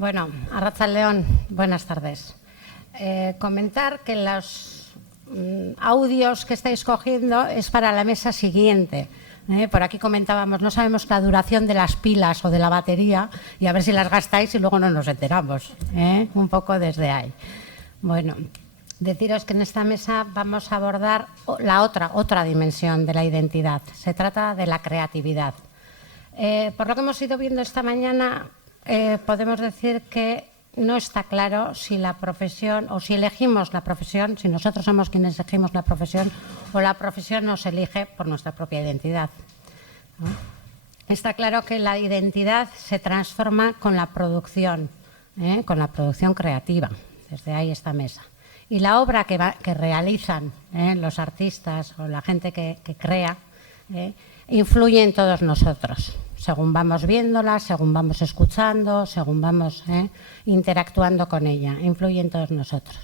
Bueno, Arratsaldeon, buenas tardes. Comentar que los audios que estáis cogiendo es para la mesa siguiente. Por aquí comentábamos, no sabemos la duración de las pilas o de la batería y a ver si las gastáis y luego no nos enteramos. Un poco desde ahí. Bueno, deciros que en esta mesa vamos a abordar la otra dimensión de la identidad. Se trata de la creatividad. Por lo que hemos ido viendo esta mañana, podemos decir que no está claro si la profesión o si elegimos la profesión, si nosotros somos quienes elegimos la profesión o la profesión nos elige por nuestra propia identidad. Está claro que la identidad se transforma con la producción creativa, desde ahí esta mesa. Y la obra que realizan los artistas o la gente que crea influye en todos nosotros, según vamos viéndola, según vamos escuchando, según vamos interactuando con ella, influye en todos nosotros.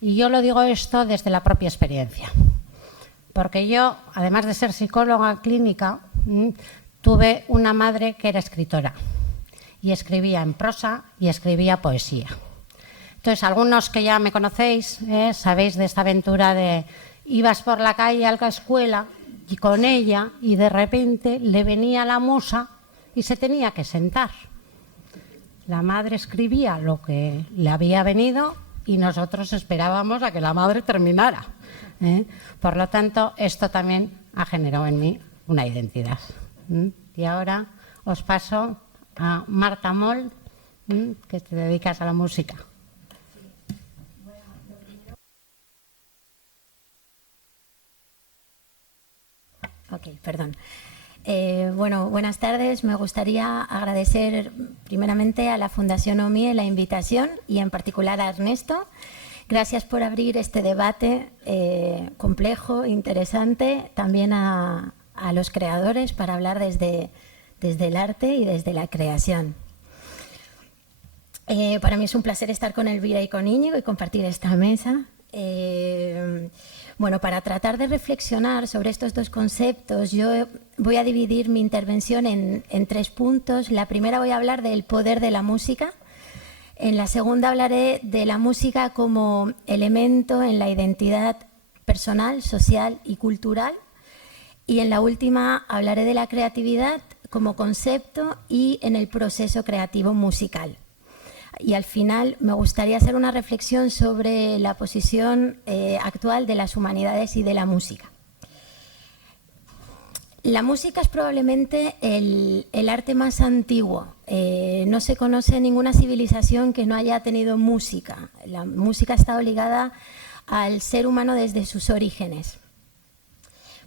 Y yo lo digo esto desde la propia experiencia, porque yo, además de ser psicóloga clínica, tuve una madre que era escritora y escribía en prosa y escribía poesía. Entonces, algunos que ya me conocéis, sabéis de esta aventura de ibas por la calle a la escuela y con ella y de repente le venía la musa y se tenía que sentar. La madre escribía lo que le había venido y nosotros esperábamos a que la madre terminara. Por lo tanto, esto también ha generado en mí una identidad. Y ahora os paso a Marta Moll, que te dedicas a la música. Ok, perdón. Bueno, buenas tardes. Me gustaría agradecer primeramente a la Fundación OMIE la invitación y en particular a Ernesto. Gracias por abrir este debate complejo, interesante, también a los creadores para hablar desde el arte y desde la creación. Para mí es un placer estar con Elvira y con Íñigo y compartir esta mesa. Bueno, para tratar de reflexionar sobre estos dos conceptos, yo voy a dividir mi intervención en 3 puntos. La primera voy a hablar del poder de la música. En la segunda hablaré de la música como elemento en la identidad personal, social y cultural. Y en la última hablaré de la creatividad como concepto y en el proceso creativo musical. Y al final me gustaría hacer una reflexión sobre la posición actual de las humanidades y de la música. La música es probablemente el arte más antiguo. No se conoce ninguna civilización que no haya tenido música. La música ha estado ligada al ser humano desde sus orígenes.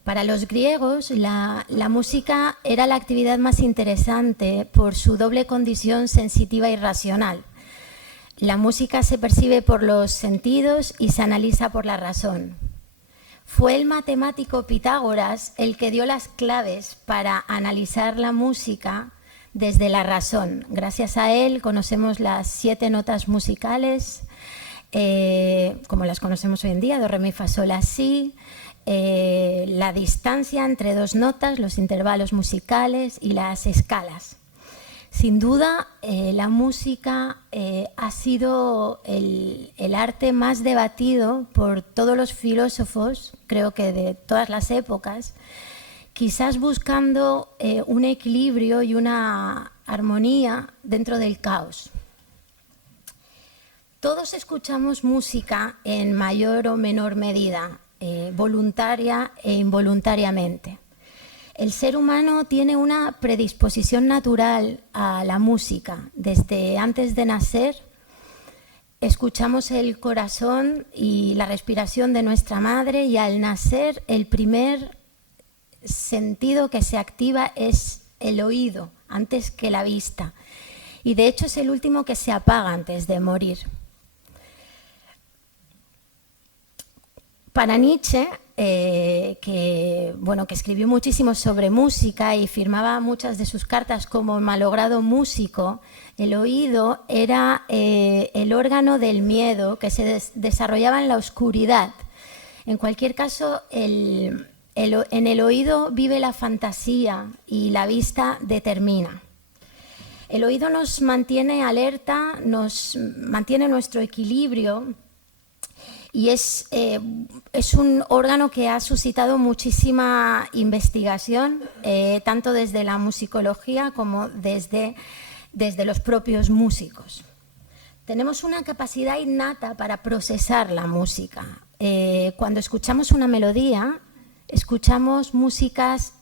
Para los griegos, la música era la actividad más interesante por su doble condición sensitiva y racional. La música se percibe por los sentidos y se analiza por la razón. Fue el matemático Pitágoras el que dio las claves para analizar la música desde la razón. Gracias a él conocemos las 7 notas musicales, como las conocemos hoy en día, do, re, mi, fa, sol, la, si, la distancia entre 2 notas, los intervalos musicales y las escalas. Sin duda, la música ha sido el arte más debatido por todos los filósofos, creo que de todas las épocas, quizás buscando un equilibrio y una armonía dentro del caos. Todos escuchamos música en mayor o menor medida, voluntaria e involuntariamente. El ser humano tiene una predisposición natural a la música. Desde antes de nacer, escuchamos el corazón y la respiración de nuestra madre y al nacer el primer sentido que se activa es el oído, antes que la vista. Y de hecho es el último que se apaga antes de morir. Para Nietzsche, que escribió muchísimo sobre música y firmaba muchas de sus cartas como malogrado músico, el oído era el órgano del miedo que se desarrollaba en la oscuridad. En cualquier caso, en el oído vive la fantasía y la vista determina. El oído nos mantiene alerta, nos mantiene nuestro equilibrio y es un órgano que ha suscitado muchísima investigación, tanto desde la musicología como desde los propios músicos. Tenemos una capacidad innata para procesar la música. Cuando escuchamos una melodía, escuchamos notas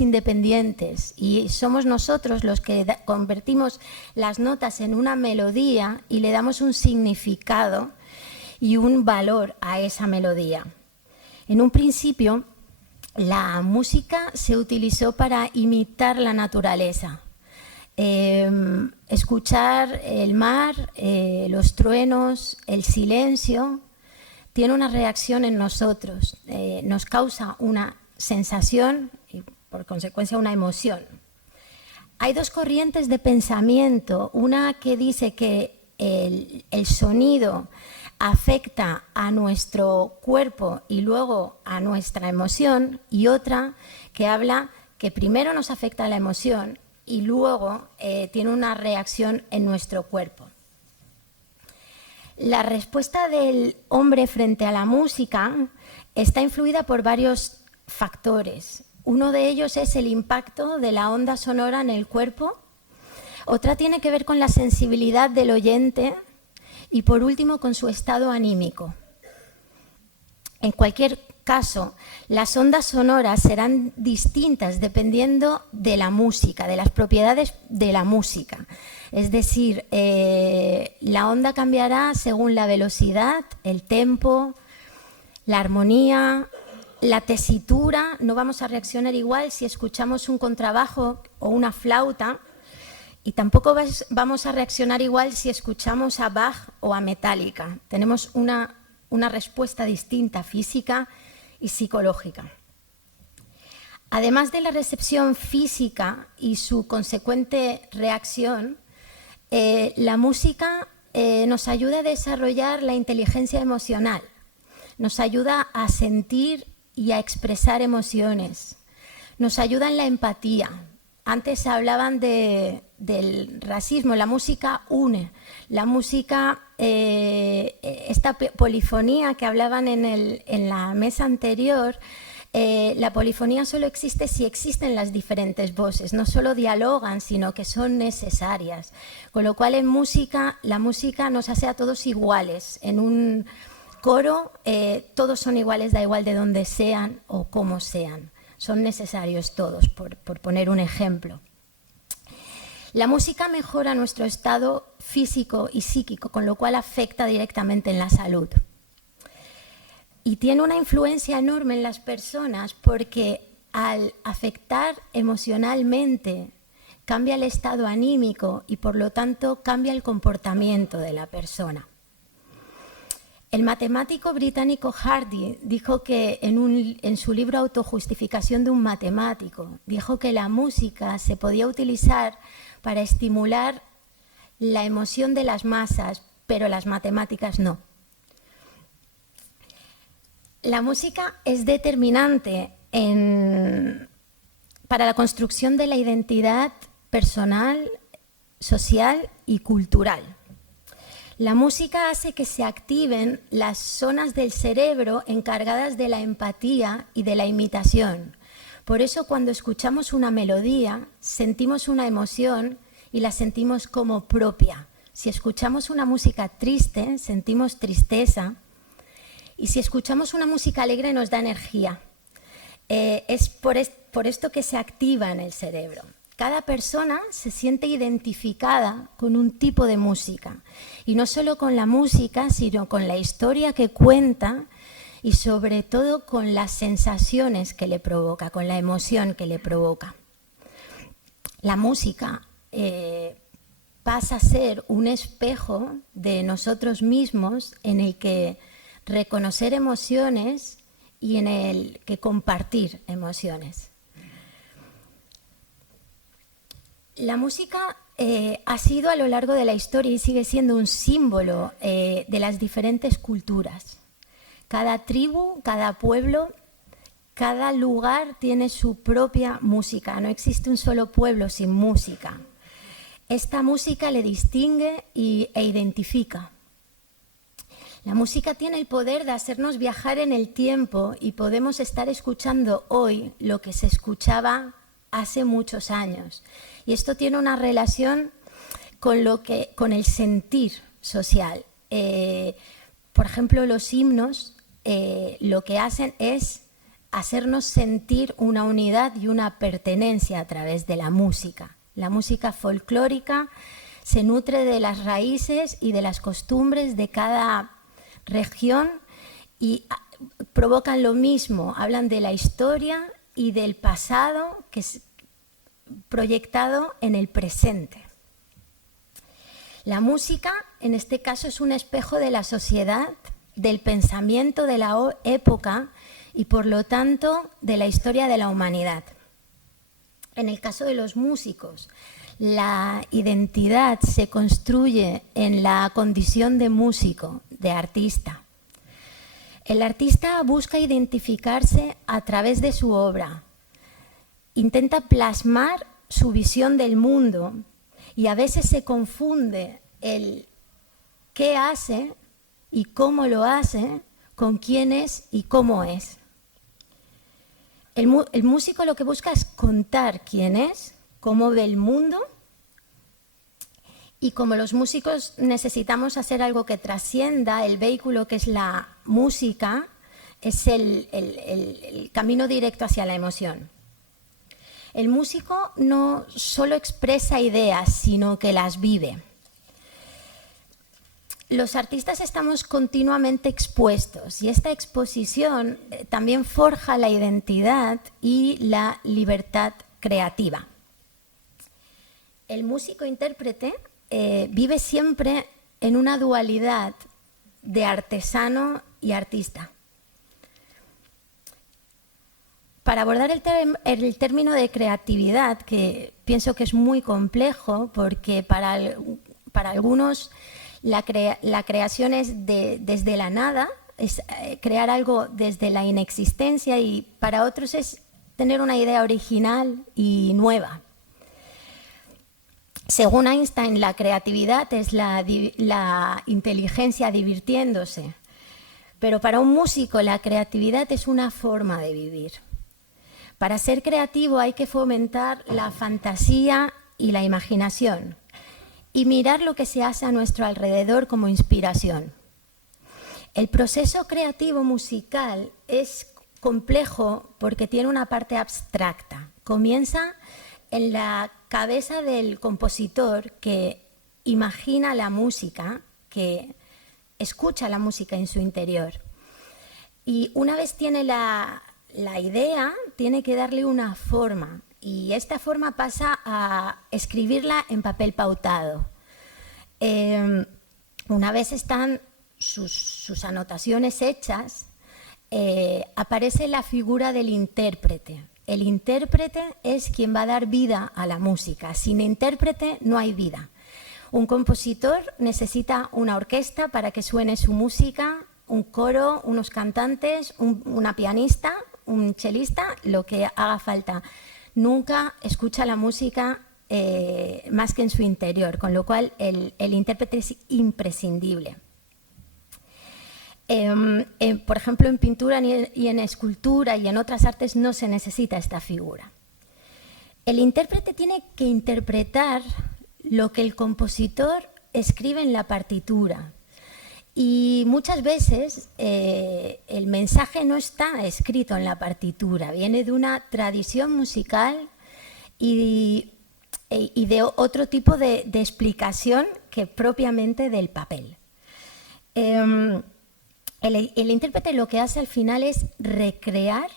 independientes y somos nosotros los que convertimos las notas en una melodía y le damos un significado y un valor a esa melodía. En un principio, la música se utilizó para imitar la naturaleza. Escuchar el mar, los truenos, el silencio, tiene una reacción en nosotros, nos causa una sensación y por consecuencia una emoción. Hay dos corrientes de pensamiento, una que dice que el sonido afecta a nuestro cuerpo y luego a nuestra emoción, y otra que habla que primero nos afecta la emoción y luego tiene una reacción en nuestro cuerpo. La respuesta del hombre frente a la música está influida por varios factores. Uno de ellos es el impacto de la onda sonora en el cuerpo. Otra tiene que ver con la sensibilidad del oyente y por último con su estado anímico. En cualquier caso, las ondas sonoras serán distintas dependiendo de la música, de las propiedades de la música. Es decir, la onda cambiará según la velocidad, el tempo, la armonía, la tesitura. No vamos a reaccionar igual si escuchamos un contrabajo o una flauta, y tampoco vamos a reaccionar igual si escuchamos a Bach o a Metallica. Tenemos una respuesta distinta, física y psicológica. Además de la recepción física y su consecuente reacción, la música nos ayuda a desarrollar la inteligencia emocional, nos ayuda a sentir y a expresar emociones, nos ayuda en la empatía. Antes hablaban del racismo, la música une, la música, esta polifonía que hablaban en la mesa anterior, la polifonía solo existe si existen las diferentes voces, no solo dialogan, sino que son necesarias. Con lo cual en música, la música nos hace a todos iguales. En un coro todos son iguales, da igual de dónde sean o cómo sean. Son necesarios todos, por poner un ejemplo. La música mejora nuestro estado físico y psíquico, con lo cual afecta directamente en la salud. Y tiene una influencia enorme en las personas porque al afectar emocionalmente cambia el estado anímico y por lo tanto cambia el comportamiento de la persona. El matemático británico Hardy dijo que en su libro Autojustificación de un matemático, dijo que la música se podía utilizar para estimular la emoción de las masas, pero las matemáticas no. La música es determinante para la construcción de la identidad personal, social y cultural. La música hace que se activen las zonas del cerebro encargadas de la empatía y de la imitación. Por eso cuando escuchamos una melodía sentimos una emoción y la sentimos como propia. Si escuchamos una música triste sentimos tristeza y si escuchamos una música alegre nos da energía. Es por esto que se activa en el cerebro. Cada persona se siente identificada con un tipo de música y no solo con la música, sino con la historia que cuenta y sobre todo con las sensaciones que le provoca, con la emoción que le provoca. La música pasa a ser un espejo de nosotros mismos en el que reconocer emociones y en el que compartir emociones. La música ha sido a lo largo de la historia y sigue siendo un símbolo de las diferentes culturas. Cada tribu, cada pueblo, cada lugar tiene su propia música. No existe un solo pueblo sin música. esta música le distingue e identifica. La música tiene el poder de hacernos viajar en el tiempo y podemos estar escuchando hoy lo que se escuchaba hace muchos años. Y esto tiene una relación con el sentir social. Por ejemplo, los himnos lo que hacen es hacernos sentir una unidad y una pertenencia a través de la música. La música folclórica se nutre de las raíces y de las costumbres de cada región y provocan lo mismo, hablan de la historia y del pasado que es proyectado en el presente. La música, en este caso, es un espejo de la sociedad, del pensamiento de la época y, por lo tanto, de la historia de la humanidad. En el caso de los músicos, la identidad se construye en la condición de músico, de artista. El artista busca identificarse a través de su obra, intenta plasmar su visión del mundo y a veces se confunde el qué hace y cómo lo hace con quién es y cómo es. El músico lo que busca es contar quién es, cómo ve el mundo, y como los músicos necesitamos hacer algo que trascienda, el vehículo que es la música es el camino directo hacia la emoción. El músico no solo expresa ideas, sino que las vive. Los artistas estamos continuamente expuestos y esta exposición también forja la identidad y la libertad creativa. El músico-intérprete vive siempre en una dualidad de artesano y artista. Para abordar el término de creatividad, que pienso que es muy complejo, porque para algunos la creación es desde la nada, es crear algo desde la inexistencia, y para otros es tener una idea original y nueva. Según Einstein, la creatividad es la inteligencia divirtiéndose, pero para un músico la creatividad es una forma de vivir. Para ser creativo hay que fomentar la fantasía y la imaginación y mirar lo que se hace a nuestro alrededor como inspiración. El proceso creativo musical es complejo porque tiene una parte abstracta. Comienza en la cabeza del compositor que imagina la música, que escucha la música en su interior. Y una vez tiene la idea, tiene que darle una forma. Y esta forma pasa a escribirla en papel pautado. Una vez están sus anotaciones hechas, aparece la figura del intérprete. El intérprete es quien va a dar vida a la música. Sin intérprete no hay vida. Un compositor necesita una orquesta para que suene su música, un coro, unos cantantes, una pianista, un chelista, lo que haga falta. Nunca escucha la música más que en su interior, con lo cual el intérprete es imprescindible. Por ejemplo, en pintura y en escultura y en otras artes no se necesita esta figura. El intérprete tiene que interpretar lo que el compositor escribe en la partitura. Y muchas veces el mensaje no está escrito en la partitura, viene de una tradición musical y de otro tipo de explicación que propiamente del papel. El intérprete lo que hace al final es recrear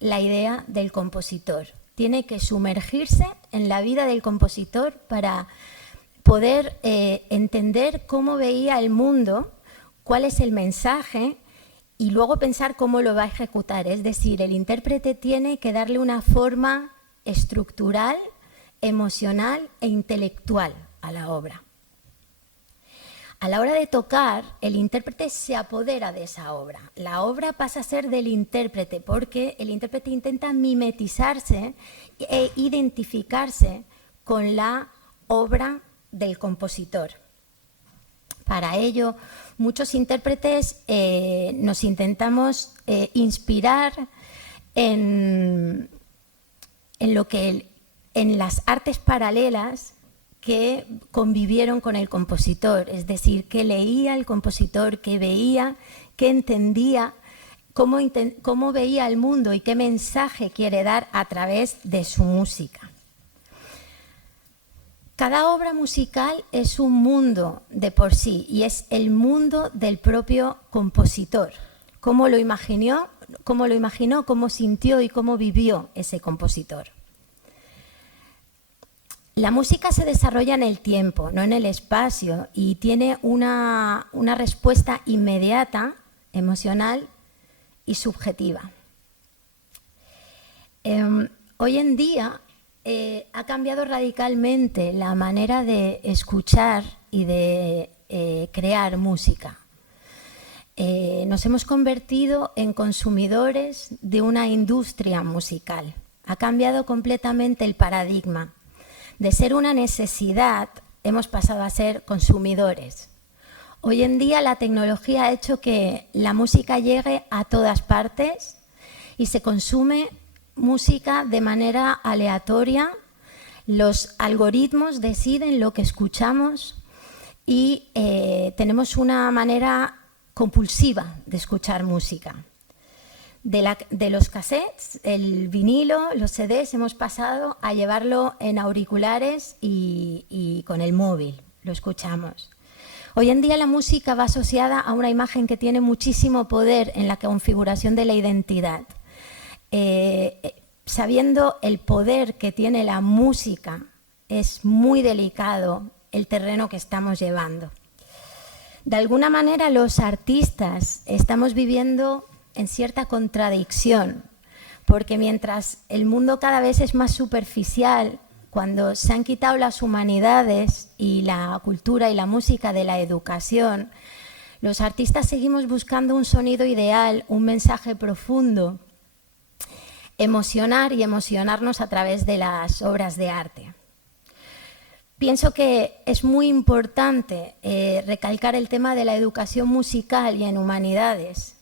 la idea del compositor. Tiene que sumergirse en la vida del compositor para poder entender cómo veía el mundo, cuál es el mensaje y luego pensar cómo lo va a ejecutar. Es decir, el intérprete tiene que darle una forma estructural, emocional e intelectual a la obra. A la hora de tocar, el intérprete se apodera de esa obra. La obra pasa a ser del intérprete porque el intérprete intenta mimetizarse e identificarse con la obra del compositor. Para ello, muchos intérpretes nos intentamos inspirar en las artes paralelas que convivieron con el compositor, es decir, qué leía el compositor, qué veía, qué entendía, cómo veía el mundo y qué mensaje quiere dar a través de su música. Cada obra musical es un mundo de por sí y es el mundo del propio compositor. Cómo lo imaginó, cómo sintió y cómo vivió ese compositor. La música se desarrolla en el tiempo, no en el espacio, y tiene una respuesta inmediata, emocional y subjetiva. Hoy en día ha cambiado radicalmente la manera de escuchar y de crear música. Nos hemos convertido en consumidores de una industria musical. Ha cambiado completamente el paradigma. De ser una necesidad, hemos pasado a ser consumidores. Hoy en día la tecnología ha hecho que la música llegue a todas partes y se consume música de manera aleatoria. Los algoritmos deciden lo que escuchamos y tenemos una manera compulsiva de escuchar música. De los cassettes, el vinilo, los CDs, hemos pasado a llevarlo en auriculares y con el móvil, lo escuchamos. Hoy en día la música va asociada a una imagen que tiene muchísimo poder en la configuración de la identidad. Sabiendo el poder que tiene la música, es muy delicado el terreno que estamos llevando. De alguna manera los artistas estamos viviendo en cierta contradicción, porque mientras el mundo cada vez es más superficial, cuando se han quitado las humanidades y la cultura y la música de la educación, los artistas seguimos buscando un sonido ideal, un mensaje profundo, emocionar y emocionarnos a través de las obras de arte. Pienso que es muy importante recalcar el tema de la educación musical y en humanidades,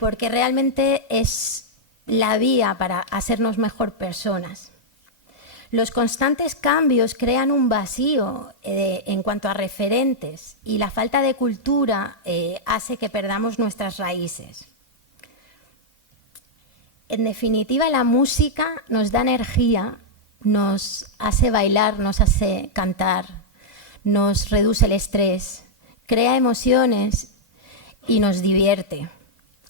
porque realmente es la vía para hacernos mejor personas. Los constantes cambios crean un vacío en cuanto a referentes y la falta de cultura hace que perdamos nuestras raíces. En definitiva, la música nos da energía, nos hace bailar, nos hace cantar, nos reduce el estrés, crea emociones y nos divierte,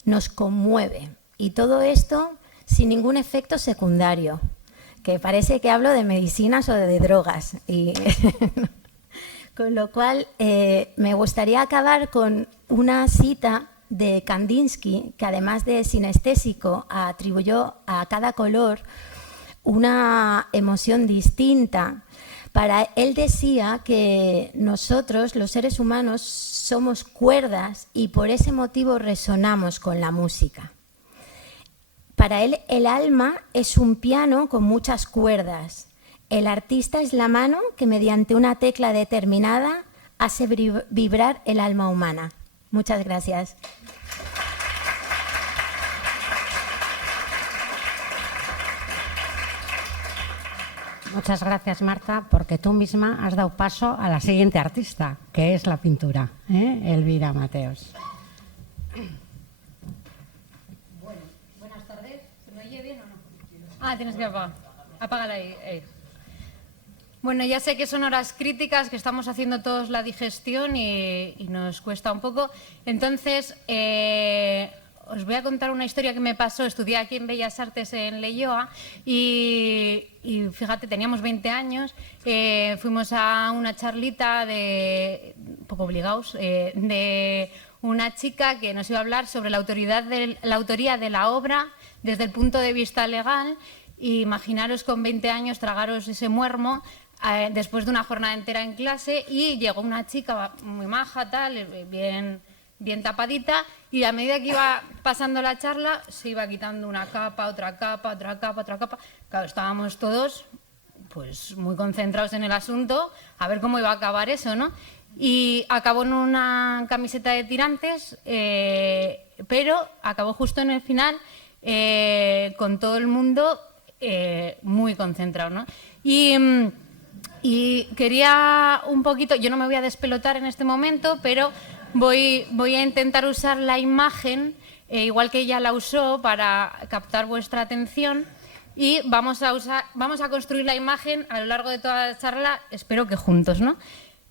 nos conmueve. Y todo esto sin ningún efecto secundario, que parece que hablo de medicinas o de drogas. Con lo cual, me gustaría acabar con una cita de Kandinsky, que además de sinestésico atribuyó a cada color una emoción distinta. Para él decía que nosotros, los seres humanos, somos cuerdas y por ese motivo resonamos con la música. Para él, el alma es un piano con muchas cuerdas. El artista es la mano que mediante una tecla determinada hace vibrar el alma humana. Muchas gracias. Muchas gracias, Marta, porque tú misma has dado paso a la siguiente artista, que es la pintura, Elvira Mateos. Bueno, buenas tardes. ¿Se me oye bien o no? Tienes que apagar. Apágala ahí. Bueno, ya sé que son horas críticas, que estamos haciendo todos la digestión y nos cuesta un poco. Entonces, os voy a contar una historia que me pasó. Estudié aquí en Bellas Artes en Leioa y fíjate, teníamos 20 años, fuimos a una charlita un poco obligados, de una chica que nos iba a hablar sobre la autoría de la obra desde el punto de vista legal. Y imaginaros con 20 años tragaros ese muermo después de una jornada entera en clase, y llegó una chica muy maja, bien tapadita, y a medida que iba pasando la charla se iba quitando una capa, otra capa, otra capa, otra capa. Claro, estábamos todos pues muy concentrados en el asunto, a ver cómo iba a acabar eso, ¿no? Y acabó en una camiseta de tirantes, pero acabó justo en el final con todo el mundo muy concentrado, ¿no? Y quería un poquito, yo no me voy a despelotar en este momento, pero voy a intentar usar la imagen, igual que ella la usó, para captar vuestra atención, y vamos a construir la imagen a lo largo de toda la charla, espero que juntos, ¿no?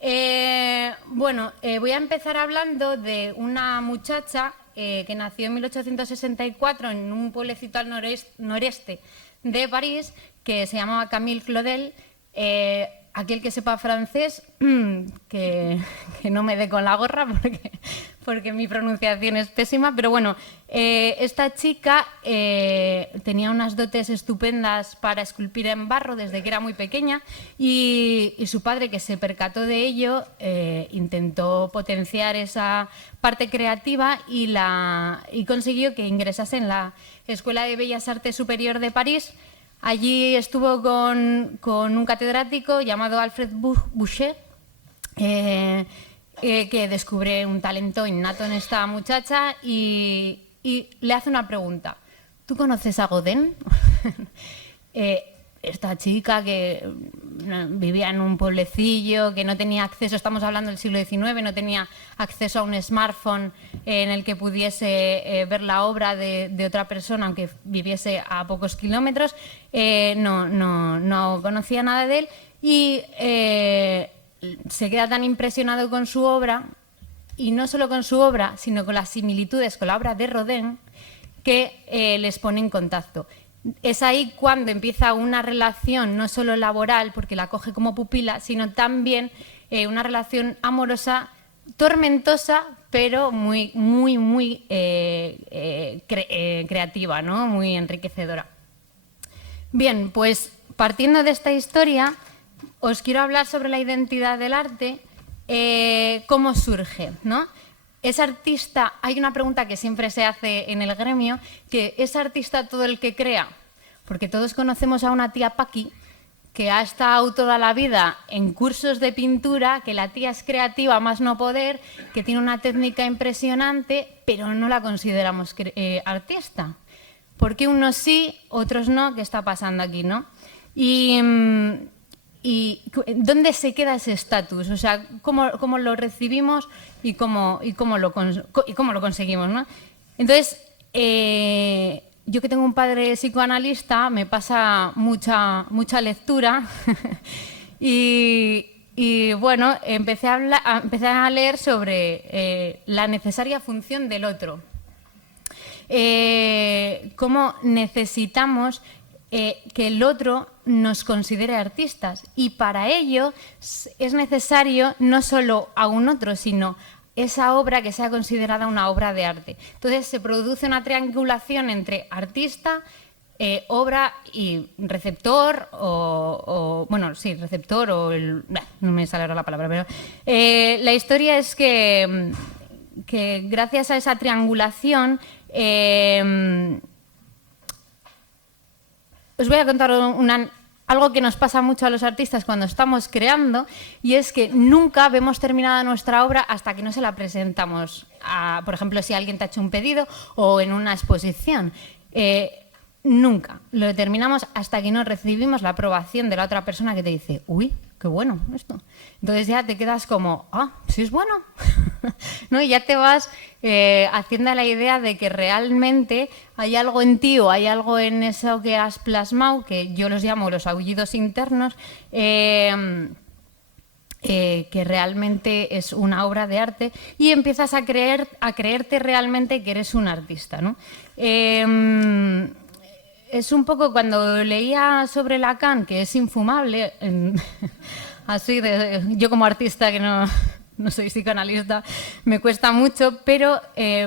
Voy a empezar hablando de una muchacha que nació en 1864 en un pueblecito al noreste de París, que se llamaba Camille Claudel. Aquel que sepa francés, que no me dé con la gorra porque mi pronunciación es pésima, pero bueno, esta chica tenía unas dotes estupendas para esculpir en barro desde que era muy pequeña, y su padre, que se percató de ello, intentó potenciar esa parte creativa y consiguió que ingresase en la Escuela de Bellas Artes Superior de París. Allí estuvo con un catedrático llamado Alfred Boucher, que descubre un talento innato en esta muchacha y le hace una pregunta. ¿Tú conoces a Godin? Esta chica que vivía en un pueblecillo, que no tenía acceso, estamos hablando del siglo XIX, no tenía acceso a un smartphone en el que pudiese ver la obra de otra persona, aunque viviese a pocos kilómetros, no conocía nada de él, y se queda tan impresionado con su obra, y no solo con su obra, sino con las similitudes con la obra de Rodin, que les pone en contacto. Es ahí cuando empieza una relación no solo laboral, porque la coge como pupila, sino también una relación amorosa, tormentosa, pero muy creativa, ¿no? Muy enriquecedora. Bien, pues partiendo de esta historia, os quiero hablar sobre la identidad del arte, cómo surge, ¿no? ¿Es artista? Hay una pregunta que siempre se hace en el gremio, que ¿es artista todo el que crea? Porque todos conocemos a una tía Paqui que ha estado toda la vida en cursos de pintura, que la tía es creativa más no poder, que tiene una técnica impresionante, pero no la consideramos artista. ¿Por qué unos sí, otros no? ¿Qué está pasando aquí, no? ¿Y dónde se queda ese estatus? O sea, ¿cómo lo recibimos y cómo lo conseguimos, ¿no? Entonces, yo que tengo un padre psicoanalista, me pasa mucha lectura y bueno, empecé a leer sobre la necesaria función del otro. Cómo necesitamos que el otro nos considere artistas, y para ello es necesario no solo a un otro, sino esa obra que sea considerada una obra de arte. Entonces se produce una triangulación entre artista, obra y receptor, receptor o no me sale ahora la palabra, pero la historia es que gracias a esa triangulación os voy a contar algo que nos pasa mucho a los artistas cuando estamos creando, y es que nunca vemos terminada nuestra obra hasta que no se la presentamos, por ejemplo, si alguien te ha hecho un pedido o en una exposición. Nunca lo terminamos hasta que no recibimos la aprobación de la otra persona, que te dice, uy, qué bueno esto. Entonces ya te quedas como, sí es bueno. ¿No? Y ya te vas haciendo la idea de que realmente hay algo en ti o hay algo en eso que has plasmado, que yo los llamo los aullidos internos, que realmente es una obra de arte, y empiezas a creerte realmente que eres un artista, ¿no? Es un poco cuando leía sobre Lacan, que es infumable, así yo como artista que no soy psicoanalista, me cuesta mucho, pero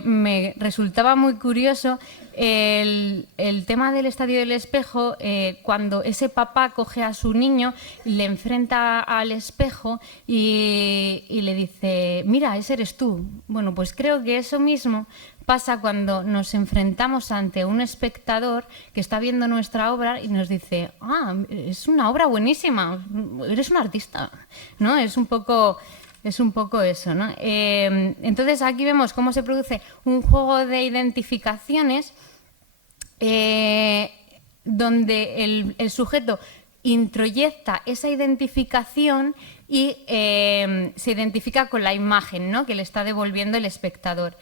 me resultaba muy curioso el tema del estadio del espejo, cuando ese papá coge a su niño, le enfrenta al espejo y le dice, mira, ese eres tú. Bueno, pues creo que eso mismo pasa cuando nos enfrentamos ante un espectador que está viendo nuestra obra y nos dice, es una obra buenísima, eres un artista, ¿no? Es un poco eso, ¿no? Entonces aquí vemos cómo se produce un juego de identificaciones donde el sujeto introyecta esa identificación y se identifica con la imagen, ¿no?, que le está devolviendo el espectador.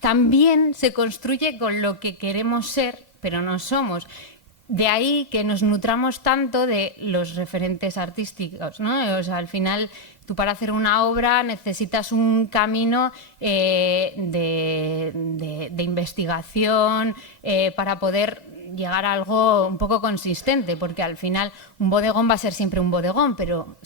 También se construye con lo que queremos ser, pero no somos. De ahí que nos nutramos tanto de los referentes artísticos, ¿no? O sea, al final, tú para hacer una obra necesitas un camino de investigación para poder llegar a algo un poco consistente, porque al final un bodegón va a ser siempre un bodegón, pero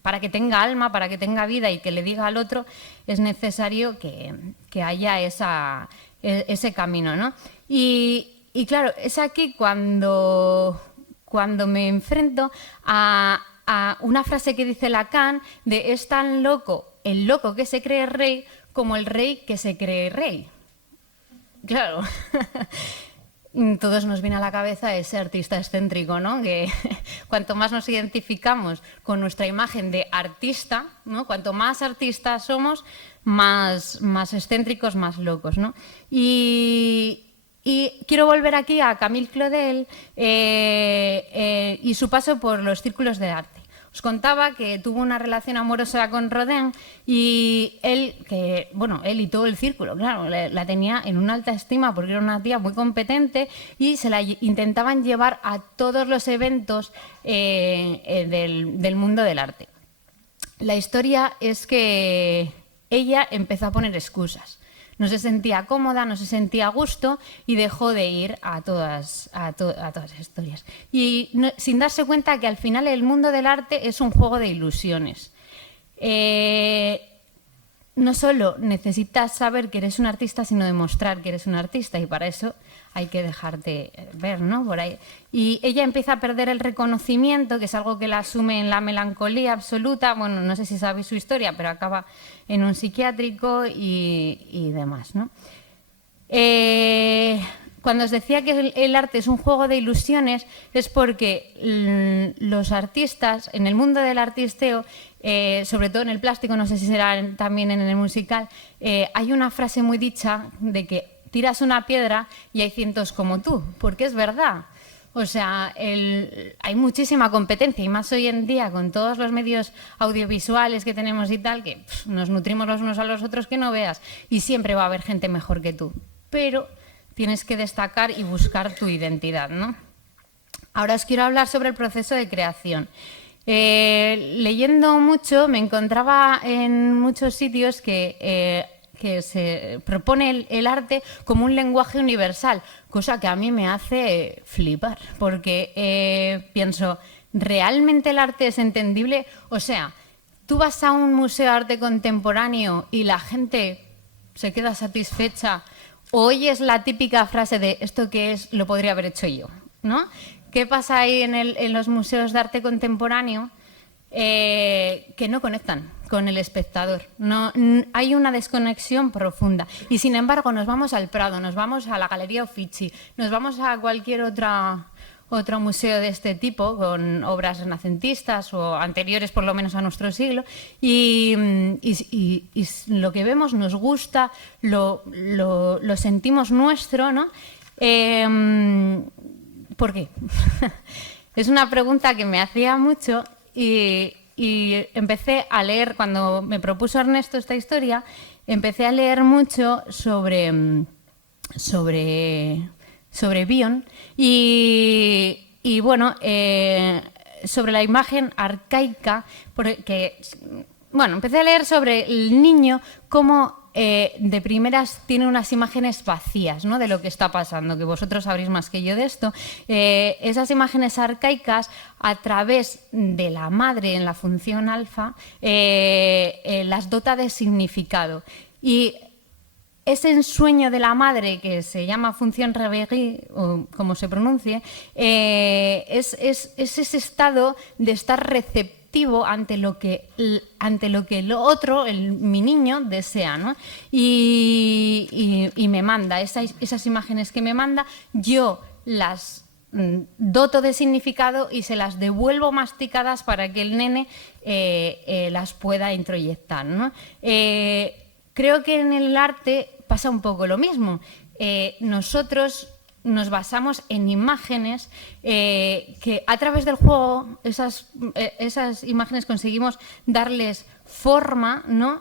para que tenga alma, para que tenga vida y que le diga al otro, es necesario que haya ese camino, ¿no? Y claro, es aquí cuando me enfrento a una frase que dice Lacan de es tan loco el loco que se cree rey como el rey que se cree rey. Claro, todos nos viene a la cabeza ese artista excéntrico, ¿no? Que cuanto más nos identificamos con nuestra imagen de artista, ¿no?, cuanto más artistas somos, más excéntricos, más locos, ¿no? Y quiero volver aquí a Camille Claudel y su paso por los círculos de arte. Os contaba que tuvo una relación amorosa con Rodin y él y todo el círculo, claro, la tenía en una alta estima porque era una tía muy competente y se la intentaban llevar a todos los eventos del mundo del arte. La historia es que ella empezó a poner excusas. No se sentía cómoda, no se sentía a gusto y dejó de ir a todas las historias. Y sin darse cuenta que al final el mundo del arte es un juego de ilusiones. No solo necesitas saber que eres un artista, sino demostrar que eres un artista, y para eso hay que dejarte ver, ¿no?, por ahí. Y ella empieza a perder el reconocimiento, que es algo que la asume en la melancolía absoluta. Bueno, no sé si sabéis su historia, pero acaba en un psiquiátrico y demás, ¿no? Cuando os decía que el arte es un juego de ilusiones, es porque los artistas, en el mundo del artisteo, sobre todo en el plástico, no sé si será también en el musical, hay una frase muy dicha de que tiras una piedra y hay cientos como tú, porque es verdad. O sea, hay muchísima competencia, y más hoy en día con todos los medios audiovisuales que tenemos y tal, que nos nutrimos los unos a los otros que no veas, y siempre va a haber gente mejor que tú. Pero tienes que destacar y buscar tu identidad, ¿no? Ahora os quiero hablar sobre el proceso de creación. Leyendo mucho me encontraba en muchos sitios que se propone el arte como un lenguaje universal, cosa que a mí me hace flipar, porque pienso, ¿realmente el arte es entendible? O sea, tú vas a un museo de arte contemporáneo y la gente se queda satisfecha, o oyes la típica frase de ¿esto qué es? Lo podría haber hecho yo, ¿no? ¿Qué pasa ahí en los museos de arte contemporáneo? Que no conectan con el espectador. No, hay una desconexión profunda. Y sin embargo nos vamos al Prado, nos vamos a la Galería Uffizi, nos vamos a cualquier otro museo de este tipo con obras renacentistas o anteriores por lo menos a nuestro siglo, y lo que vemos nos gusta, lo sentimos nuestro, ¿no? ¿Por qué? Es una pregunta que me hacía mucho. Y empecé a leer, cuando me propuso Ernesto esta historia, empecé a leer mucho sobre Bion y bueno, sobre la imagen arcaica, porque, bueno, empecé a leer sobre el niño, cómo de primeras tiene unas imágenes vacías, ¿no?, de lo que está pasando, que vosotros sabréis más que yo de esto. Esas imágenes arcaicas, a través de la madre en la función alfa, las dota de significado. Y ese ensueño de la madre, que se llama función réveillée, o como se pronuncie, es ese estado de estar receptivo receptivo ante lo que el otro, mi niño, desea, ¿no? Y me manda esas imágenes que me manda, yo las doto de significado y se las devuelvo masticadas para que el nene las pueda introyectar, ¿no? Creo que en el arte pasa un poco lo mismo. Nosotros nos basamos en imágenes que a través del juego, esas imágenes conseguimos darles forma, ¿no?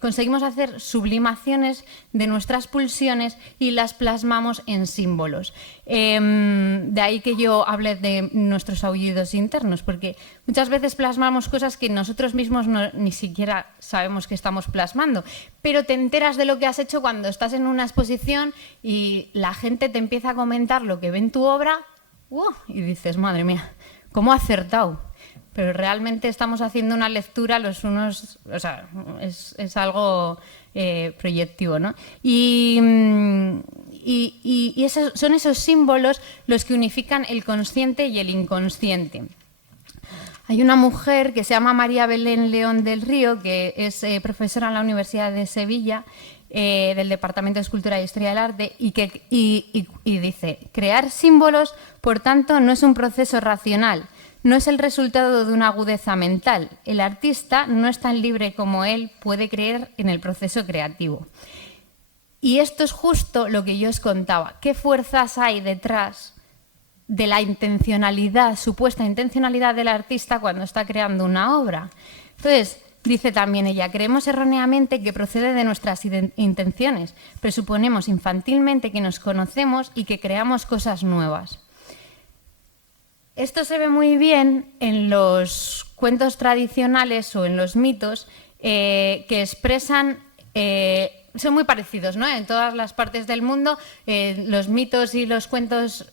Conseguimos hacer sublimaciones de nuestras pulsiones y las plasmamos en símbolos. De ahí que yo hable de nuestros aullidos internos, porque muchas veces plasmamos cosas que nosotros mismos ni siquiera sabemos que estamos plasmando, pero te enteras de lo que has hecho cuando estás en una exposición y la gente te empieza a comentar lo que ve en tu obra, y dices, madre mía, ¿cómo ha acertado? Pero realmente estamos haciendo una lectura los unos, o sea, es algo proyectivo, ¿no? Y son esos símbolos los que unifican el consciente y el inconsciente. Hay una mujer que se llama María Belén León del Río, que es profesora en la Universidad de Sevilla, del Departamento de Escultura e Historia del Arte, y dice, crear símbolos, por tanto, no es un proceso racional, no es el resultado de una agudeza mental. El artista no es tan libre como él puede creer en el proceso creativo. Y esto es justo lo que yo os contaba. ¿Qué fuerzas hay detrás de la intencionalidad, supuesta intencionalidad del artista cuando está creando una obra? Entonces, dice también ella, creemos erróneamente que procede de nuestras intenciones. Presuponemos infantilmente que nos conocemos y que creamos cosas nuevas. Esto se ve muy bien en los cuentos tradicionales o en los mitos que expresan, son muy parecidos, ¿no? En todas las partes del mundo los mitos y los cuentos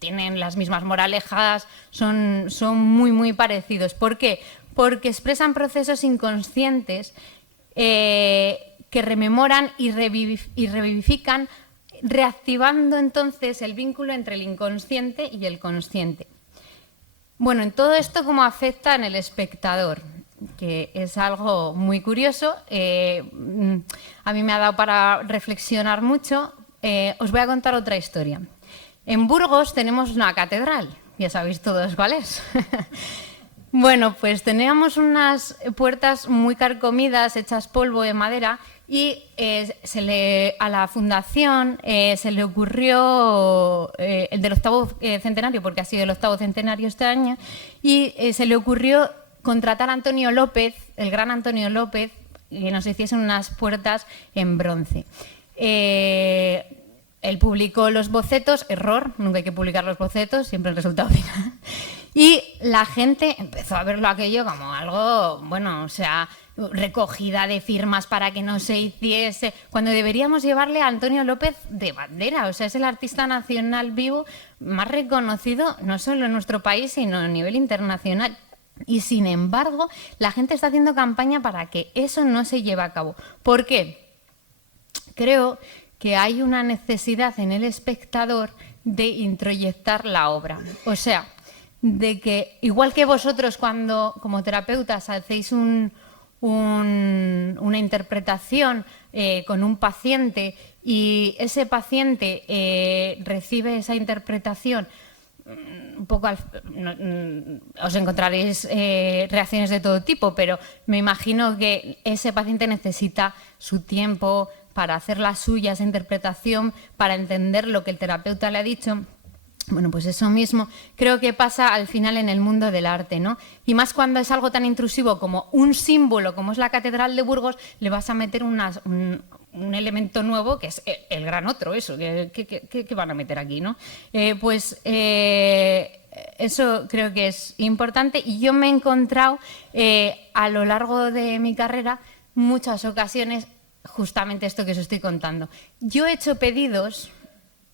tienen las mismas moralejas, son muy, muy parecidos. ¿Por qué? Porque expresan procesos inconscientes que rememoran y revivifican, reactivando entonces el vínculo entre el inconsciente y el consciente. Bueno, en todo esto, ¿cómo afecta en el espectador? Que es algo muy curioso. A mí me ha dado para reflexionar mucho. Os voy a contar otra historia. En Burgos tenemos una catedral, ya sabéis todos cuál es. Bueno, pues teníamos unas puertas muy carcomidas, hechas polvo de madera, y a la fundación se le ocurrió, el del 8º centenario, porque ha sido el 8º centenario este año, y se le ocurrió contratar a Antonio López, el gran Antonio López, que nos hiciesen unas puertas en bronce. Él publicó los bocetos, error, nunca hay que publicar los bocetos, siempre el resultado final. Y la gente empezó a verlo aquello como algo, bueno, o sea, recogida de firmas para que no se hiciese, cuando deberíamos llevarle a Antonio López de bandera. O sea, es el artista nacional vivo más reconocido, no solo en nuestro país, sino a nivel internacional. Y sin embargo, la gente está haciendo campaña para que eso no se lleve a cabo. ¿Por qué? Creo que hay una necesidad en el espectador de introyectar la obra. O sea, de que, igual que vosotros cuando como terapeutas hacéis una interpretación con un paciente y ese paciente recibe esa interpretación, un poco os encontraréis reacciones de todo tipo, pero me imagino que ese paciente necesita su tiempo para hacer la suya, esa interpretación, para entender lo que el terapeuta le ha dicho. Bueno, pues eso mismo creo que pasa al final en el mundo del arte, ¿no? Y más cuando es algo tan intrusivo como un símbolo, como es la Catedral de Burgos, le vas a meter un elemento nuevo que es el gran otro, eso, ¿qué van a meter aquí, no? Eso creo que es importante, y yo me he encontrado a lo largo de mi carrera muchas ocasiones justamente esto que os estoy contando. Yo he hecho pedidos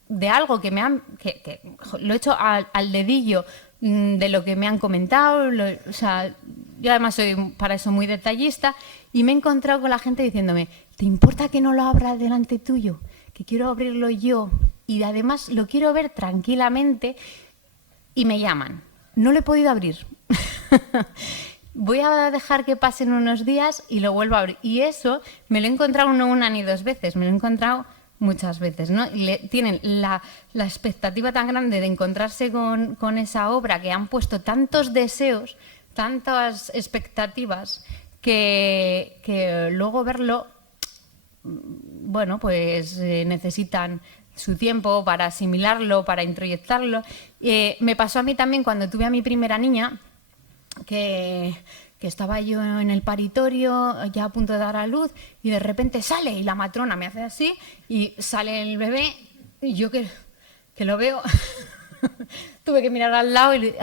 de algo que lo he hecho al dedillo de lo que me han comentado, o sea, yo además soy para eso muy detallista, y me he encontrado con la gente diciéndome, ¿te importa que no lo abra delante tuyo? Que quiero abrirlo yo, y además lo quiero ver tranquilamente, y me llaman. No lo he podido abrir. Voy a dejar que pasen unos días y lo vuelvo a abrir. Y eso me lo he encontrado no una ni dos veces, me lo he encontrado muchas veces, ¿no? Y tienen la expectativa tan grande de encontrarse con esa obra, que han puesto tantos deseos, tantas expectativas, que luego verlo, bueno, pues necesitan su tiempo para asimilarlo, para introyectarlo. Me pasó a mí también cuando tuve a mi primera niña, que estaba yo en el paritorio ya a punto de dar a luz y de repente sale y la matrona me hace así y sale el bebé y yo que lo veo tuve que mirar al lado y le dije,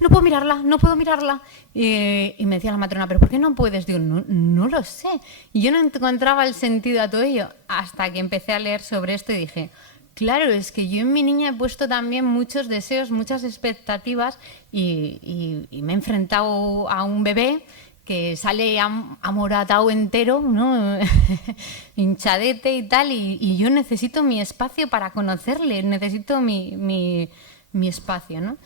no puedo mirarla y me decía la matrona, ¿pero por qué no puedes? Digo, no lo sé. Y yo no encontraba el sentido a todo ello hasta que empecé a leer sobre esto y dije, claro, es que yo en mi niña he puesto también muchos deseos, muchas expectativas y me he enfrentado a un bebé que sale amoratado entero, ¿no? Hinchadete y tal, y yo necesito mi espacio para conocerle, necesito mi espacio, ¿no?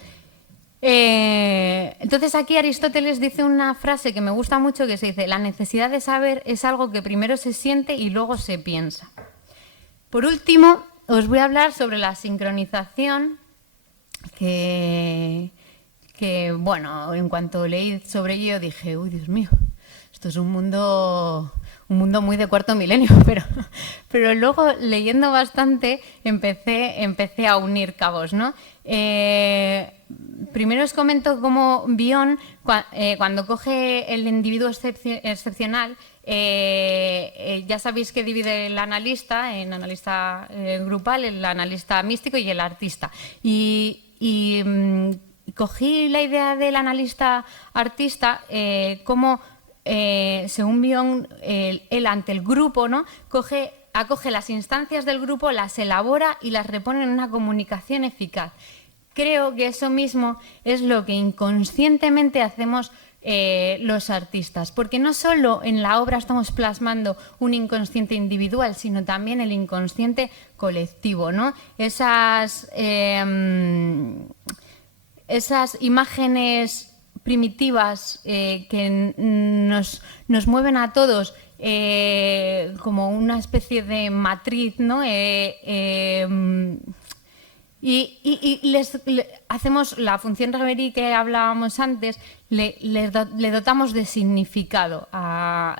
Entonces aquí Aristóteles dice una frase que me gusta mucho que se dice, la necesidad de saber es algo que primero se siente y luego se piensa. Por último, os voy a hablar sobre la sincronización, que bueno, en cuanto leí sobre ello dije, uy, Dios mío, esto es un mundo muy de cuarto milenio, pero luego leyendo bastante empecé a unir cabos, ¿no? Primero os comento cómo Bion, cuando coge el individuo excepcional, ya sabéis que divide el analista en analista grupal, el analista místico y el artista. Y cogí la idea del analista artista como, según Bion, él ante el grupo, ¿no? acoge las instancias del grupo, las elabora y las repone en una comunicación eficaz. Creo que eso mismo es lo que inconscientemente hacemos los artistas, porque no solo en la obra estamos plasmando un inconsciente individual, sino también el inconsciente colectivo, ¿no? Esas imágenes primitivas que nos mueven a todos como una especie de matriz, ¿no? Hacemos la función reverie que hablábamos antes, le dotamos de significado,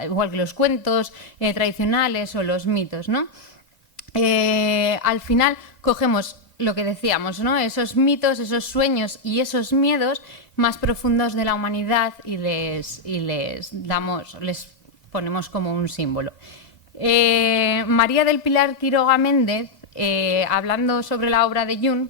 igual que los cuentos tradicionales o los mitos, ¿no? Al final cogemos lo que decíamos, ¿no? Esos mitos, esos sueños y esos miedos más profundos de la humanidad y les ponemos como un símbolo. María del Pilar Quiroga Méndez, hablando sobre la obra de Jung,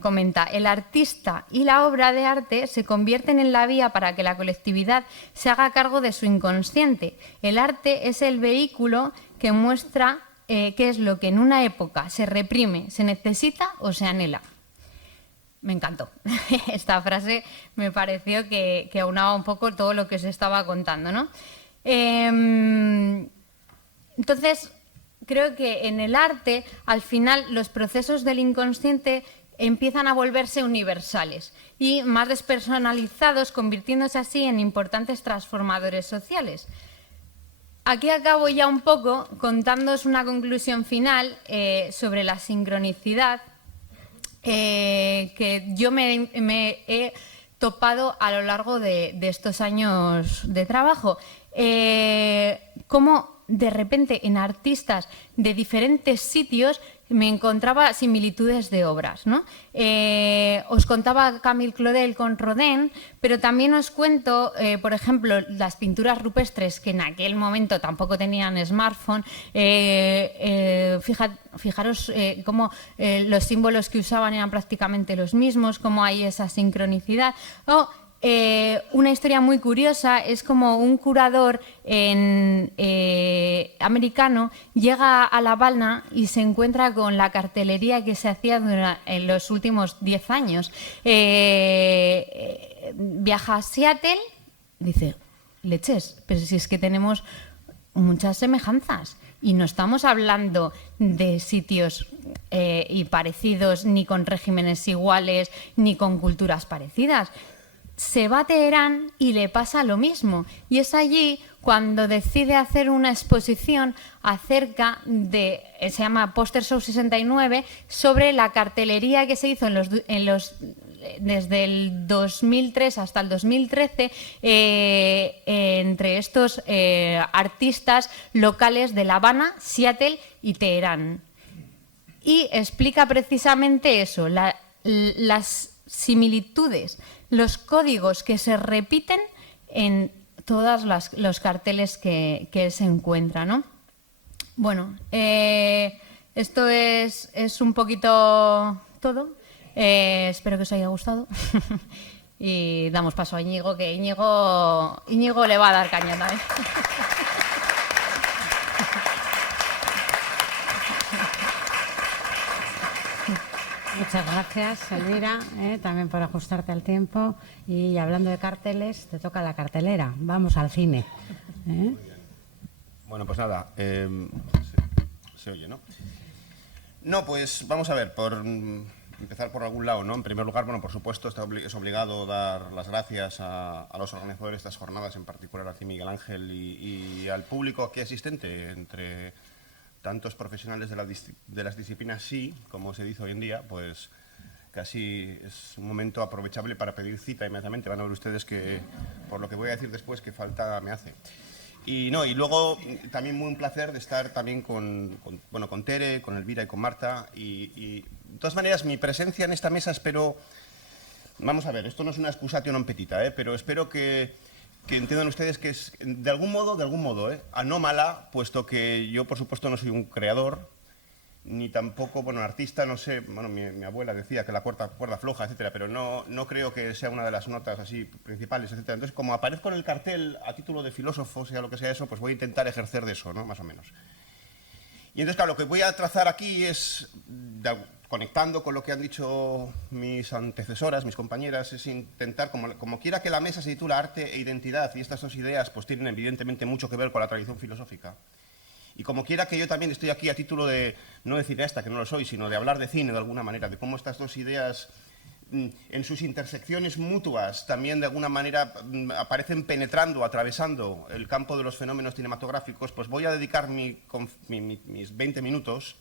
comenta, el artista y la obra de arte se convierten en la vía para que la colectividad se haga cargo de su inconsciente. El arte es el vehículo que muestra qué es lo que en una época se reprime, se necesita o se anhela. Me encantó. Esta frase me pareció que aunaba un poco todo lo que se estaba contando, ¿no? Entonces, creo que en el arte, al final, los procesos del inconsciente empiezan a volverse universales y más despersonalizados, convirtiéndose así en importantes transformadores sociales. Aquí acabo ya un poco contándoos una conclusión final sobre la sincronicidad que yo me he topado a lo largo de estos años de trabajo. Cómo de repente en artistas de diferentes sitios me encontraba similitudes de obras, ¿no? Os contaba Camille Claudel con Rodin, pero también os cuento, por ejemplo, las pinturas rupestres que en aquel momento tampoco tenían smartphone. Fijaros cómo los símbolos que usaban eran prácticamente los mismos, cómo hay esa sincronicidad. Una historia muy curiosa es como un curador americano llega a La Habana y se encuentra con la cartelería que se hacía en los últimos 10 años. Viaja a Seattle, dice, leches, pero si es que tenemos muchas semejanzas y no estamos hablando de sitios y parecidos, ni con regímenes iguales, ni con culturas parecidas. se va a Teherán y le pasa lo mismo. Y es allí cuando decide hacer una exposición acerca de, se llama Poster Show 69, sobre la cartelería que se hizo desde el 2003 hasta el 2013 entre estos artistas locales de La Habana, Seattle y Teherán. Y explica precisamente eso, las similitudes, los códigos que se repiten en todos los carteles que él se encuentra, ¿no? Bueno, esto es un poquito todo. Espero que os haya gustado. Y damos paso a Íñigo, que Íñigo le va a dar caña también. Muchas gracias, Elvira, también por ajustarte al tiempo. Y hablando de carteles, te toca la cartelera. Vamos al cine. Bueno, pues nada, se oye, ¿no? No, pues vamos a ver, por empezar por algún lado, ¿no? En primer lugar, bueno, por supuesto, es obligado dar las gracias a los organizadores de estas jornadas, en particular a ti, Miguel Ángel, y al público aquí asistente, entre tantos profesionales de las disciplinas sí, como se dice hoy en día, pues casi es un momento aprovechable para pedir cita inmediatamente. Van a ver ustedes que, por lo que voy a decir después, que falta me hace. Y luego también muy un placer de estar también con Tere, con Elvira y con Marta. Y de todas maneras, mi presencia en esta mesa espero... Vamos a ver, esto no es una excusatio non petita, pero espero que entiendan ustedes que es de algún modo, anómala, puesto que yo, por supuesto, no soy un creador, ni tampoco, bueno, artista, no sé, bueno, mi abuela decía que la cuerda floja, etcétera, pero no creo que sea una de las notas así principales, etcétera. Entonces, como aparezco en el cartel a título de filósofo, sea lo que sea eso, pues voy a intentar ejercer de eso, ¿no? Más o menos. Y entonces, claro, lo que voy a trazar aquí es, conectando con lo que han dicho mis antecesoras, mis compañeras, es intentar, como quiera que la mesa se titula Arte e Identidad, y estas dos ideas pues tienen evidentemente mucho que ver con la tradición filosófica, y como quiera que yo también estoy aquí a título de, no de cineasta, que no lo soy, sino de hablar de cine de alguna manera, de cómo estas dos ideas en sus intersecciones mutuas también de alguna manera aparecen penetrando, atravesando el campo de los fenómenos cinematográficos, pues voy a dedicar mis 20 minutos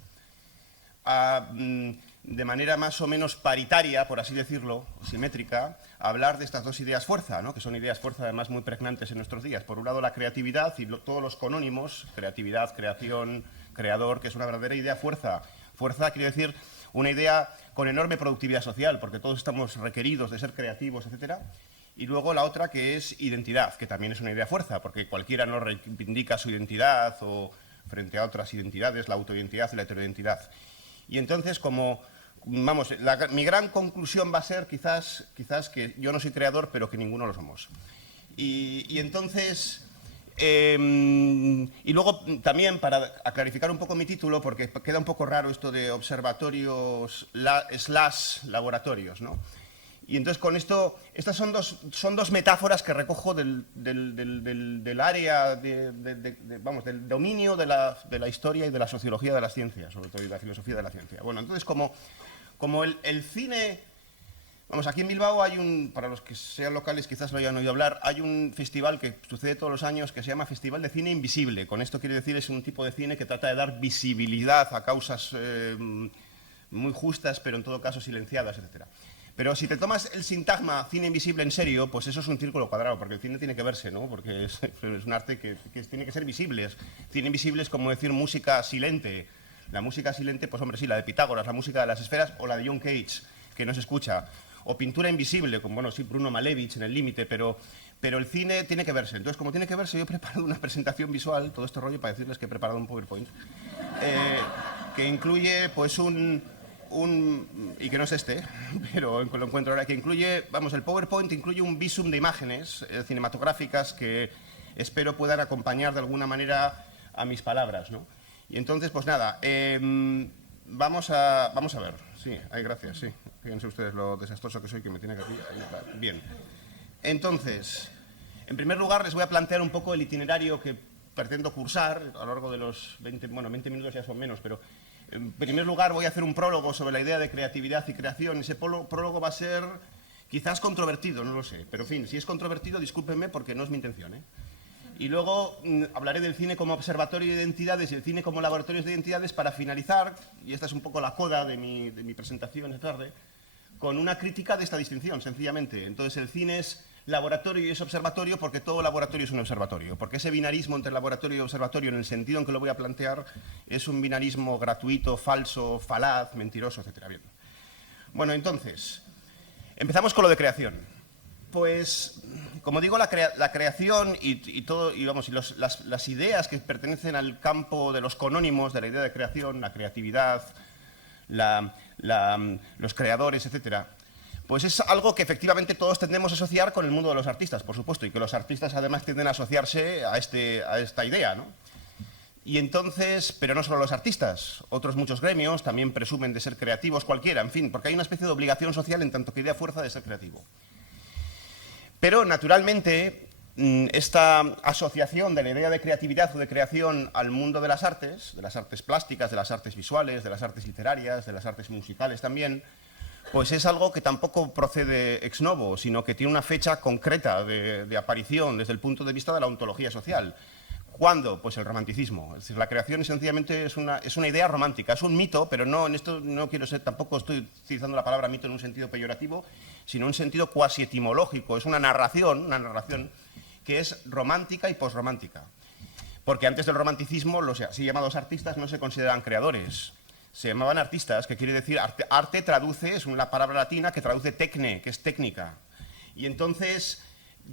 a, de manera más o menos paritaria, por así decirlo, simétrica, a hablar de estas dos ideas fuerza, ¿no? Que son ideas fuerza además muy pregnantes en nuestros días. Por un lado la creatividad y todos los conónimos, creatividad, creación, creador, que es una verdadera idea fuerza. Fuerza quiere decir una idea con enorme productividad social, porque todos estamos requeridos de ser creativos, etcétera. Y luego la otra, que es identidad, que también es una idea fuerza, porque cualquiera no reivindica su identidad o frente a otras identidades, la autoidentidad y la heteroidentidad. Y entonces, como, vamos, mi gran conclusión va a ser quizás que yo no soy creador, pero que ninguno lo somos. Y entonces... y luego también, para clarificar un poco mi título, porque queda un poco raro esto de observatorios / laboratorios, ¿no? Y entonces con esto, estas son dos metáforas que recojo del área, vamos, del dominio de la historia y de la sociología de las ciencias, sobre todo, y de la filosofía de la ciencia. Bueno, entonces como el cine... Vamos, aquí en Bilbao hay para los que sean locales quizás lo hayan oído hablar, hay un festival que sucede todos los años que se llama Festival de Cine Invisible. Con esto quiere decir es un tipo de cine que trata de dar visibilidad a causas muy justas, pero en todo caso silenciadas, etcétera. Pero si te tomas el sintagma cine invisible en serio, pues eso es un círculo cuadrado, porque el cine tiene que verse, ¿no? Porque es un arte que tiene que ser visible. Cine invisible es como decir música silente. La música silente, pues hombre, sí, la de Pitágoras, la música de las esferas, o la de John Cage, que no se escucha. O pintura invisible, como, bueno, sí, Bruno Malevich en El Límite, pero el cine tiene que verse. Entonces, como tiene que verse, yo he preparado una presentación visual, todo este rollo, para decirles que he preparado un PowerPoint, que incluye, pues, y que no es este, pero lo encuentro ahora, que incluye, vamos, el PowerPoint incluye un visum de imágenes cinematográficas que espero puedan acompañar de alguna manera a mis palabras, ¿no? Y entonces, pues nada, vamos a ver. Sí, gracias, sí. Fíjense ustedes lo desastroso que soy, que me tiene que aquí. Bien. Entonces, en primer lugar, les voy a plantear un poco el itinerario que pretendo cursar a lo largo de los 20 minutos ya son menos, pero en primer lugar voy a hacer un prólogo sobre la idea de creatividad y creación. Ese prólogo va a ser Quizás controvertido, no lo sé, pero en fin, si es controvertido, discúlpenme porque no es mi intención, ¿eh? Y luego hablaré del cine como observatorio de identidades y el cine como laboratorios de identidades para finalizar, y esta es un poco la coda de mi presentación esta tarde, con una crítica de esta distinción, sencillamente. Entonces, el cine es laboratorio y es observatorio porque todo laboratorio es un observatorio, porque ese binarismo entre laboratorio y observatorio, en el sentido en que lo voy a plantear, es un binarismo gratuito, falso, falaz, mentiroso, etc. Bien. Bueno, entonces, empezamos con lo de creación. Pues, como digo, la creación las ideas que pertenecen al campo de los conónimos de la idea de creación, la creatividad, los creadores, etcétera, pues es algo que efectivamente todos tendemos a asociar con el mundo de los artistas, por supuesto, y que los artistas además tienden a asociarse a esta idea, ¿no? Y entonces, pero no solo los artistas, otros muchos gremios también presumen de ser creativos, cualquiera, en fin, porque hay una especie de obligación social en tanto que idea fuerza de ser creativo. Pero, naturalmente, esta asociación de la idea de creatividad o de creación al mundo de las artes plásticas, de las artes visuales, de las artes literarias, de las artes musicales también, pues es algo que tampoco procede ex novo, sino que tiene una fecha concreta de aparición desde el punto de vista de la ontología social. ¿Cuándo? Pues el romanticismo. Es decir, la creación sencillamente es una idea romántica, es un mito, pero no, en esto no quiero ser, tampoco estoy utilizando la palabra mito en un sentido peyorativo, sino en un sentido cuasi etimológico. Es una narración que es romántica y posromántica. Porque antes del romanticismo, los así llamados artistas no se consideraban creadores. Se llamaban artistas, que quiere decir, arte traduce, es una palabra latina que traduce tecne, que es técnica. Y entonces,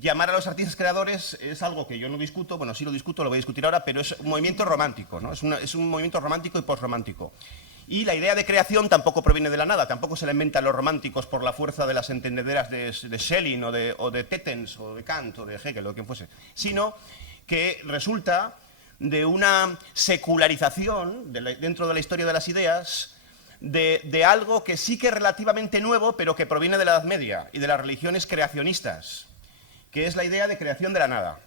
llamar a los artistas creadores es algo que yo no discuto, bueno, sí lo discuto, lo voy a discutir ahora, pero es un movimiento romántico, ¿no? Es un movimiento romántico y posromántico. Y la idea de creación tampoco proviene de la nada, tampoco se la inventan los románticos por la fuerza de las entendederas de Schelling o de Tettens o de Kant o de Hegel o quien fuese, sino que resulta de una secularización dentro de la historia de las ideas de algo que sí que es relativamente nuevo, pero que proviene de la Edad Media y de las religiones creacionistas, que es la idea de creación de la nada.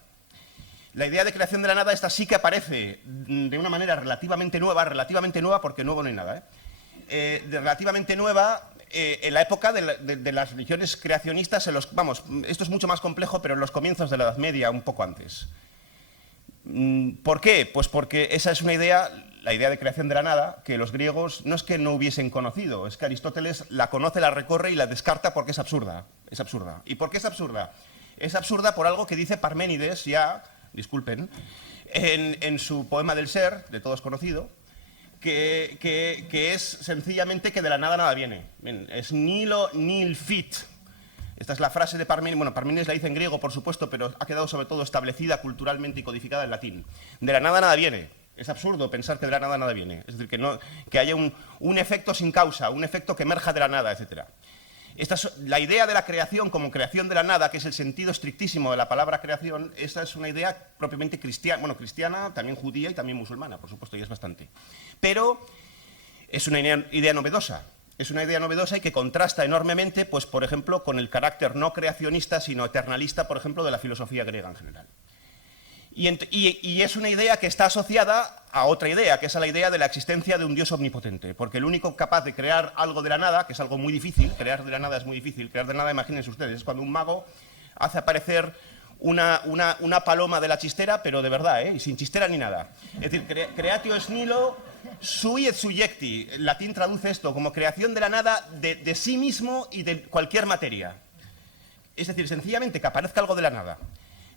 La idea de creación de la nada, esta sí que aparece de una manera relativamente nueva porque nuevo no hay nada, relativamente nueva en la época de las religiones creacionistas, esto es mucho más complejo, pero en los comienzos de la Edad Media, un poco antes. ¿Por qué? Pues porque esa es una idea, la idea de creación de la nada, que los griegos no es que no hubiesen conocido, es que Aristóteles la conoce, la recorre y la descarta porque es absurda. Es absurda. ¿Y por qué es absurda? Es absurda por algo que dice Parménides, ya, disculpen, en su poema del ser, de todos conocido, que es sencillamente que de la nada nada viene. Es nihilo nihil fit. Esta es la frase de Parménides. Bueno, Parménides la dice en griego, por supuesto, pero ha quedado sobre todo establecida culturalmente y codificada en latín. De la nada nada viene. Es absurdo pensar que de la nada nada viene. Es decir, que haya un efecto sin causa, un efecto que emerja de la nada, etc. La idea de la creación como creación de la nada, que es el sentido estrictísimo de la palabra creación, esta es una idea propiamente cristiana, bueno, cristiana, también judía y también musulmana, por supuesto, y es bastante. Pero es una idea novedosa. Es una idea novedosa y que contrasta enormemente, pues, por ejemplo, con el carácter no creacionista, sino eternalista, por ejemplo, de la filosofía griega en general. Y es una idea que está asociada a otra idea, que es a la idea de la existencia de un Dios omnipotente, porque el único capaz de crear algo de la nada, que es algo muy difícil, crear de la nada es muy difícil, crear de la nada, imagínense ustedes, es cuando un mago hace aparecer una paloma de la chistera, pero de verdad, y sin chistera ni nada. Es decir, creatio ex nihilo sui et suiecti. El latín traduce esto como creación de la nada de sí mismo y de cualquier materia. Es decir, sencillamente que aparezca algo de la nada.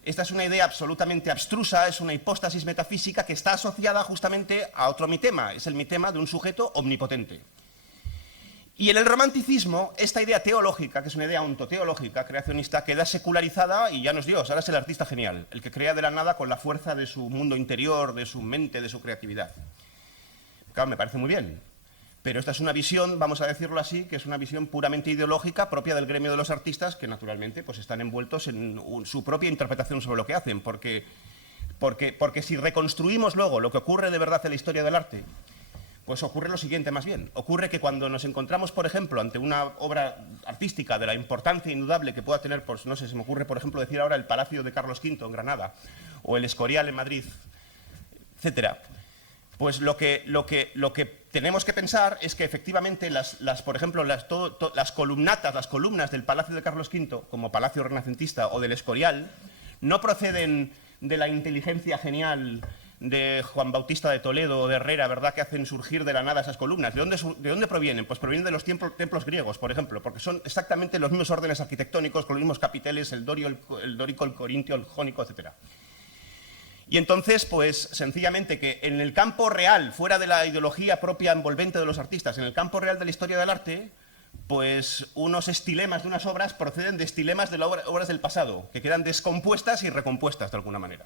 Esta es una idea absolutamente abstrusa, es una hipóstasis metafísica que está asociada justamente a otro mitema, es el mitema de un sujeto omnipotente. Y en el romanticismo, esta idea teológica, que es una idea ontoteológica, creacionista, queda secularizada y ya no es Dios, ahora es el artista genial, el que crea de la nada con la fuerza de su mundo interior, de su mente, de su creatividad. Claro, me parece muy bien, pero esta es una visión, vamos a decirlo así, que es una visión puramente ideológica propia del gremio de los artistas, que naturalmente pues, están envueltos en su propia interpretación sobre lo que hacen, porque si reconstruimos luego lo que ocurre de verdad en la historia del arte, pues ocurre lo siguiente más bien. Ocurre que cuando nos encontramos, por ejemplo, ante una obra artística de la importancia indudable que pueda tener, pues, no sé, se me ocurre, por ejemplo, decir ahora el Palacio de Carlos V en Granada, o el Escorial en Madrid, etcétera, pues lo que tenemos que pensar es que efectivamente, por ejemplo, las columnas del Palacio de Carlos V, como palacio renacentista, o del Escorial, no proceden de la inteligencia genial de Juan Bautista de Toledo o de Herrera, ¿verdad?, que hacen surgir de la nada esas columnas. ¿De dónde provienen? Pues provienen de los templos griegos, por ejemplo, porque son exactamente los mismos órdenes arquitectónicos, con los mismos capiteles, el dórico, el corintio, el jónico, etc. Y entonces, pues, sencillamente que en el campo real, fuera de la ideología propia envolvente de los artistas, en el campo real de la historia del arte, pues unos estilemas de unas obras proceden de estilemas de las obras del pasado, que quedan descompuestas y recompuestas de alguna manera.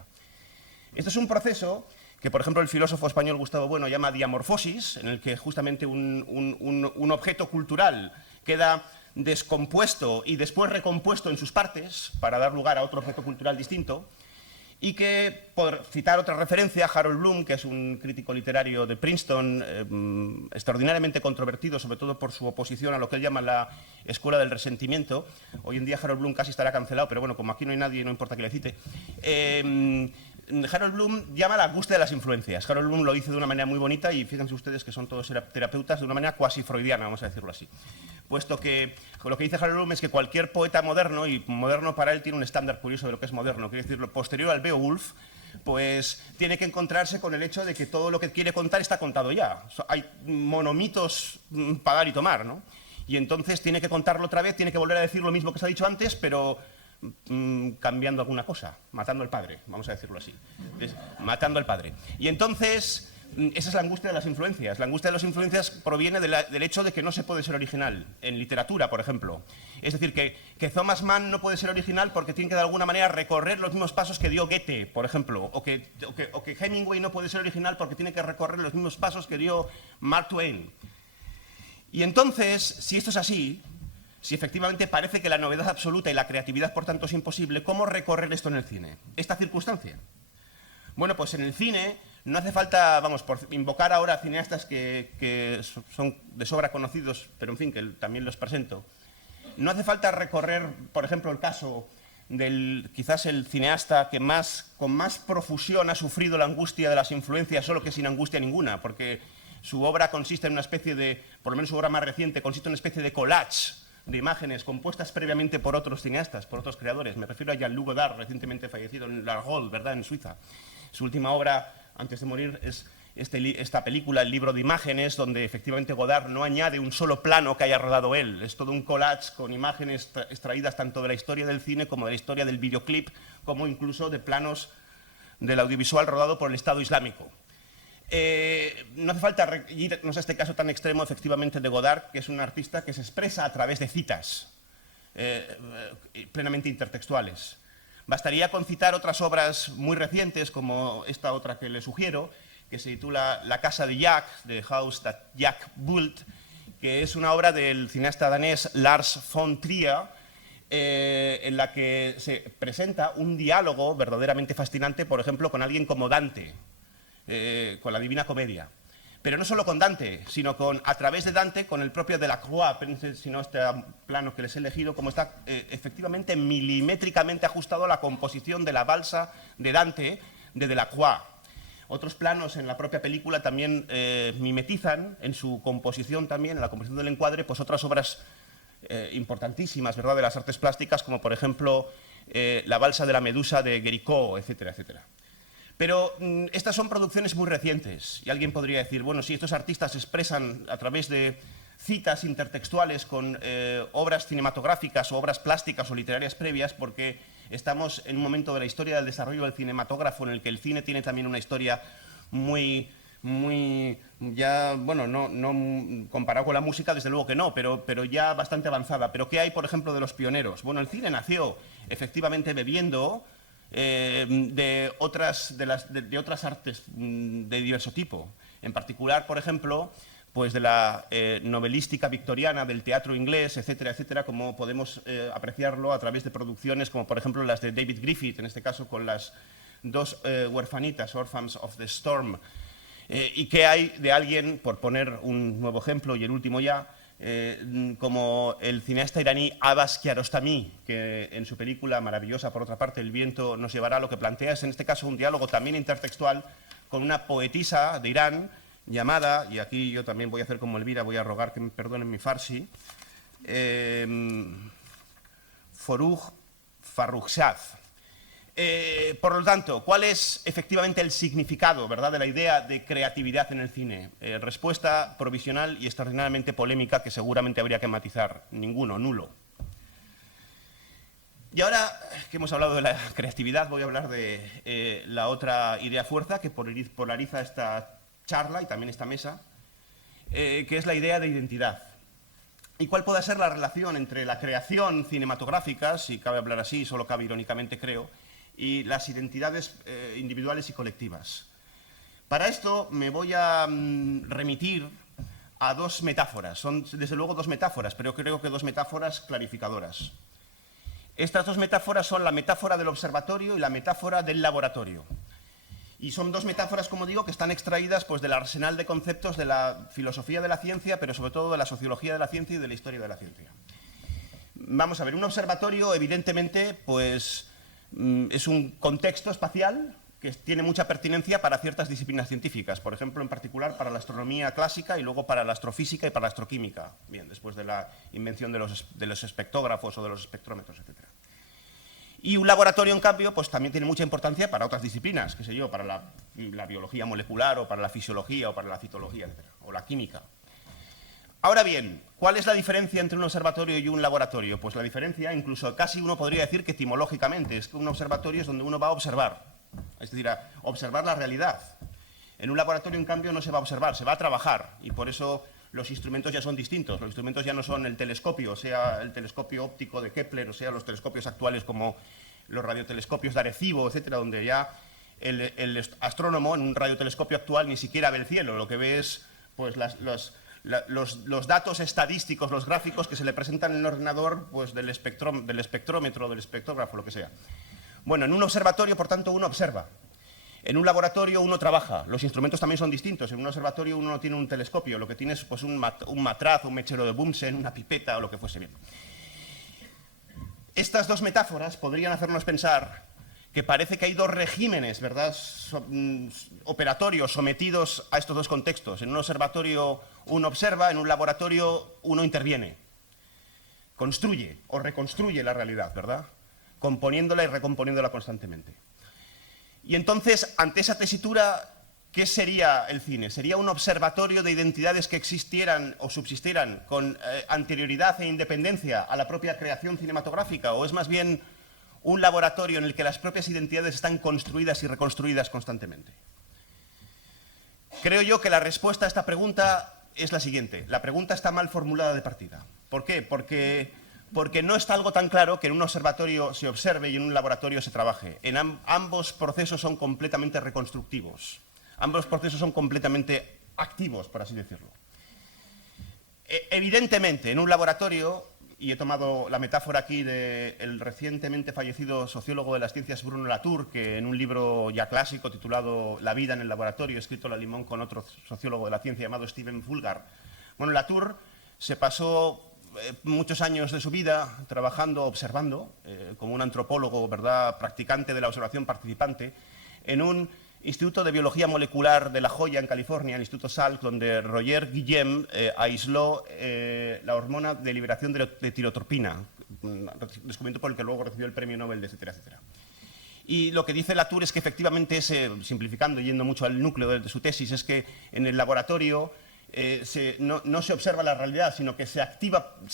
Esto es un proceso que, por ejemplo, el filósofo español Gustavo Bueno llama diamorfosis, en el que justamente un objeto cultural queda descompuesto y después recompuesto en sus partes para dar lugar a otro objeto cultural distinto, y que, por citar otra referencia, Harold Bloom, que es un crítico literario de Princeton, extraordinariamente controvertido, sobre todo por su oposición a lo que él llama la escuela del resentimiento. Hoy en día Harold Bloom casi estará cancelado, pero bueno, como aquí no hay nadie, no importa que le cite. Harold Bloom llama la angustia de las influencias. Harold Bloom lo dice de una manera muy bonita y fíjense ustedes que son todos terapeutas, de una manera cuasi freudiana, vamos a decirlo así. Puesto que lo que dice Harold Bloom es que cualquier poeta moderno, y moderno para él tiene un estándar curioso de lo que es moderno, quiere decir, lo posterior al Beowulf, pues tiene que encontrarse con el hecho de que todo lo que quiere contar está contado ya. Hay monomitos para dar y tomar, ¿no? Y entonces tiene que contarlo otra vez, tiene que volver a decir lo mismo que se ha dicho antes, pero cambiando alguna cosa, matando al padre, vamos a decirlo así, matando al padre. Y entonces, esa es la angustia de las influencias. La angustia de las influencias proviene del hecho de que no se puede ser original, en literatura, por ejemplo. Es decir, que Thomas Mann no puede ser original porque tiene que de alguna manera recorrer los mismos pasos que dio Goethe, por ejemplo, o que Hemingway no puede ser original porque tiene que recorrer los mismos pasos que dio Mark Twain. Y entonces, si esto es así, si efectivamente parece que la novedad absoluta y la creatividad, por tanto, es imposible, ¿cómo recorrer esto en el cine? Esta circunstancia. Bueno, pues en el cine no hace falta, vamos, por invocar ahora cineastas que son de sobra conocidos, pero en fin, que también los presento. No hace falta recorrer, por ejemplo, el caso del quizás el cineasta que con más profusión ha sufrido la angustia de las influencias, solo que sin angustia ninguna, porque su obra consiste en una especie de, por lo menos su obra más reciente, consiste en una especie de collage de imágenes compuestas previamente por otros cineastas, por otros creadores. Me refiero a Jean-Luc Godard, recientemente fallecido en L'Argol, ¿verdad?, en Suiza. Su última obra, antes de morir, es esta película, El libro de imágenes, donde efectivamente Godard no añade un solo plano que haya rodado él. Es todo un collage con imágenes extraídas tanto de la historia del cine como de la historia del videoclip, como incluso de planos del audiovisual rodado por el Estado Islámico. No hace falta irnos a este caso tan extremo, efectivamente, de Godard, que es un artista que se expresa a través de citas plenamente intertextuales. Bastaría con citar otras obras muy recientes, como esta otra que le sugiero, que se titula La casa de Jack, The House That Jack Built, que es una obra del cineasta danés Lars von Trier, en la que se presenta un diálogo verdaderamente fascinante, por ejemplo, con alguien como Dante, con la Divina Comedia. Pero no solo con Dante, sino a través de Dante, con el propio Delacroix, si no este plano que les he elegido, como está efectivamente milimétricamente ajustado a la composición de la balsa de Dante de Delacroix. Otros planos en la propia película también mimetizan en su composición también, en la composición del encuadre, pues otras obras importantísimas, ¿verdad?, de las artes plásticas, como por ejemplo la balsa de la Medusa de Guericó, etcétera, etcétera. Pero estas son producciones muy recientes y alguien podría decir, bueno, si estos artistas se expresan a través de citas intertextuales con obras cinematográficas o obras plásticas o literarias previas, porque estamos en un momento de la historia del desarrollo del cinematógrafo en el que el cine tiene también una historia muy ya, bueno, no comparado con la música, desde luego que no, pero ya bastante avanzada. ¿Pero qué hay, por ejemplo, de los pioneros? Bueno, el cine nació efectivamente bebiendo de otras artes de diverso tipo. En particular, por ejemplo, pues de la novelística victoriana, del teatro inglés, etcétera, etcétera, como podemos apreciarlo a través de producciones como, por ejemplo, las de David Griffith, en este caso con las dos huerfanitas, Orphans of the Storm. ¿Y qué hay de alguien, por poner un nuevo ejemplo y el último ya, como el cineasta iraní Abbas Kiarostami, que en su película maravillosa, por otra parte, El viento nos llevará, lo que plantea es en este caso un diálogo también intertextual con una poetisa de Irán llamada, y aquí yo también voy a hacer como Elvira, voy a rogar que me perdonen mi farsi, Foruj Farrukhzad. Por lo tanto, ¿cuál es efectivamente el significado, ¿verdad?, de la idea de creatividad en el cine? Respuesta provisional y extraordinariamente polémica que seguramente habría que matizar. Ninguno, nulo. Y ahora que hemos hablado de la creatividad, voy a hablar de la otra idea fuerza que polariza esta charla y también esta mesa, que es la idea de identidad. ¿Y cuál puede ser la relación entre la creación cinematográfica, si cabe hablar así, solo cabe irónicamente creo, y las identidades individuales y colectivas? Para esto me voy a remitir a dos metáforas. Son desde luego dos metáforas, pero creo que dos metáforas clarificadoras. Estas dos metáforas son la metáfora del observatorio y la metáfora del laboratorio. Y son dos metáforas, como digo, que están extraídas pues, del arsenal de conceptos de la filosofía de la ciencia, pero sobre todo de la sociología de la ciencia y de la historia de la ciencia. Vamos a ver, un observatorio, evidentemente, pues, es un contexto espacial que tiene mucha pertinencia para ciertas disciplinas científicas, por ejemplo, en particular para la astronomía clásica y luego para la astrofísica y para la astroquímica, bien, después de la invención de los espectógrafos o de los espectrómetros, etc. Y un laboratorio, en cambio, pues también tiene mucha importancia para otras disciplinas, qué sé yo, para la biología molecular o para la fisiología o para la citología, etc., o la química. Ahora bien, ¿cuál es la diferencia entre un observatorio y un laboratorio? Pues la diferencia, incluso casi uno podría decir que etimológicamente, es que un observatorio es donde uno va a observar, es decir, a observar la realidad. En un laboratorio, en cambio, no se va a observar, se va a trabajar, y por eso los instrumentos ya son distintos. Los instrumentos ya no son el telescopio, sea el telescopio óptico de Kepler, o sea los telescopios actuales como los radiotelescopios de Arecibo, etcétera, donde ya el astrónomo en un radiotelescopio actual ni siquiera ve el cielo, lo que ve es pues, los datos estadísticos, los gráficos que se le presentan en el ordenador pues, del espectrómetro, del espectrógrafo, lo que sea. Bueno, en un observatorio, por tanto, uno observa. En un laboratorio uno trabaja. Los instrumentos también son distintos. En un observatorio uno no tiene un telescopio, lo que tiene es pues, un matraz, un mechero de Bunsen, una pipeta o lo que fuese bien. Estas dos metáforas podrían hacernos pensar que parece que hay dos regímenes, ¿verdad?, operatorios sometidos a estos dos contextos. En un observatorio uno observa, en un laboratorio uno interviene. Construye o reconstruye la realidad, ¿verdad?, componiéndola y recomponiéndola constantemente. Y entonces, ante esa tesitura, ¿qué sería el cine? ¿Sería un observatorio de identidades que existieran o subsistieran con anterioridad e independencia a la propia creación cinematográfica? ¿O es más bien un laboratorio en el que las propias identidades están construidas y reconstruidas constantemente? Creo yo que la respuesta a esta pregunta es la siguiente. La pregunta está mal formulada de partida. ¿Por qué? Porque no está algo tan claro que en un observatorio se observe y en un laboratorio se trabaje. Ambos procesos son completamente reconstructivos. Ambos procesos son completamente activos, por así decirlo. Evidentemente, en un laboratorio, y he tomado la metáfora aquí del recientemente fallecido sociólogo de las ciencias Bruno Latour, que en un libro ya clásico titulado La vida en el laboratorio, escrito a limón con otro sociólogo de la ciencia llamado Stephen Fulgar. Bueno, Latour se pasó muchos años de su vida trabajando, observando, como un antropólogo, ¿verdad?, practicante de la observación participante, en un Instituto de Biología Molecular de La Joya, en California, el Instituto Salk, donde Roger Guillem aisló la hormona de liberación de tirotropina, descubrimiento por el que luego recibió el premio Nobel, etcétera, etcétera. Y lo que dice Latour es que efectivamente, simplificando, yendo mucho al núcleo de su tesis, es que en el laboratorio no se observa la realidad, sino que se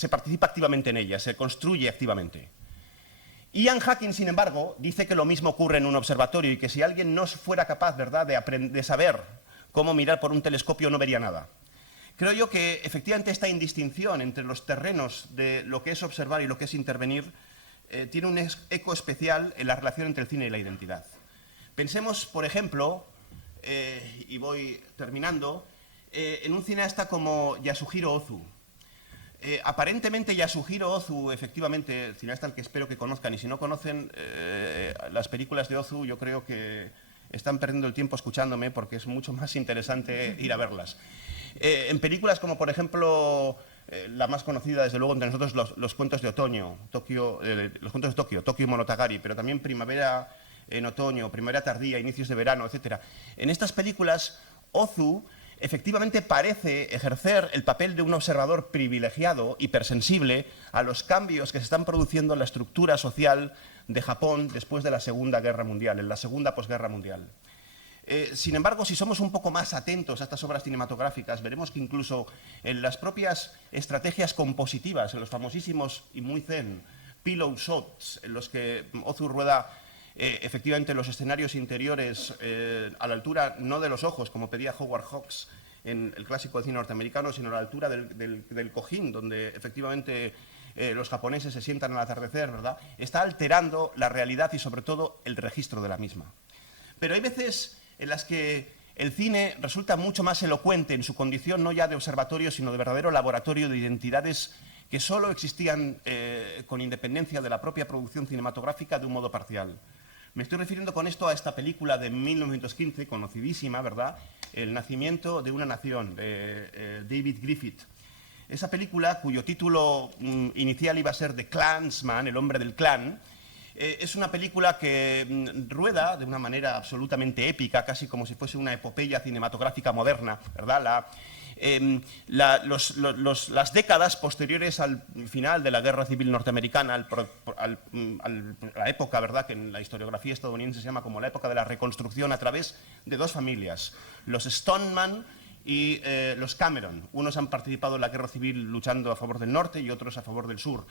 participa activamente en ella, se construye activamente. Ian Hacking, sin embargo, dice que lo mismo ocurre en un observatorio y que si alguien no fuera capaz, ¿verdad?, de saber cómo mirar por un telescopio no vería nada. Creo yo que efectivamente esta indistinción entre los terrenos de lo que es observar y lo que es intervenir tiene un eco especial en la relación entre el cine y la identidad. Pensemos, por ejemplo, y voy terminando, en un cineasta como Yasuhiro Ozu. Aparentemente Yasuhiro Ozu, efectivamente, el cineasta al que espero que conozcan, y si no conocen las películas de Ozu, yo creo que están perdiendo el tiempo escuchándome porque es mucho más interesante ir a verlas. En películas como, por ejemplo, la más conocida, desde luego, entre nosotros, los cuentos de otoño, los cuentos de Tokio, Tokio Monogatari, pero también Primavera en otoño, Primavera tardía, Inicios de verano, etc. En estas películas, Ozu efectivamente parece ejercer el papel de un observador privilegiado, hipersensible, a los cambios que se están produciendo en la estructura social de Japón después de la Segunda Guerra Mundial, en la segunda posguerra mundial. Sin embargo, si somos un poco más atentos a estas obras cinematográficas, veremos que incluso en las propias estrategias compositivas, en los famosísimos y muy zen pillow shots, en los que Ozu rueda efectivamente los escenarios interiores a la altura no de los ojos, como pedía Howard Hawks en el clásico de cine norteamericano, sino a la altura del cojín, donde efectivamente los japoneses se sientan al atardecer, ¿verdad? Está alterando la realidad y sobre todo el registro de la misma. Pero hay veces en las que el cine resulta mucho más elocuente en su condición no ya de observatorio, sino de verdadero laboratorio de identidades que solo existían con independencia de la propia producción cinematográfica de un modo parcial. Me estoy refiriendo con esto a esta película de 1915, conocidísima, ¿verdad? El nacimiento de una nación, de David Griffith. Esa película, cuyo título inicial iba a ser The Clansman, el hombre del clan, es una película que rueda de una manera absolutamente épica, casi como si fuese una epopeya cinematográfica moderna, ¿verdad? Las décadas posteriores al final de la Guerra Civil Norteamericana, a la época, ¿verdad?, que en la historiografía estadounidense se llama como la época de la reconstrucción a través de dos familias, los Stoneman y los Cameron. Unos han participado en la Guerra Civil luchando a favor del norte y otros a favor del sur.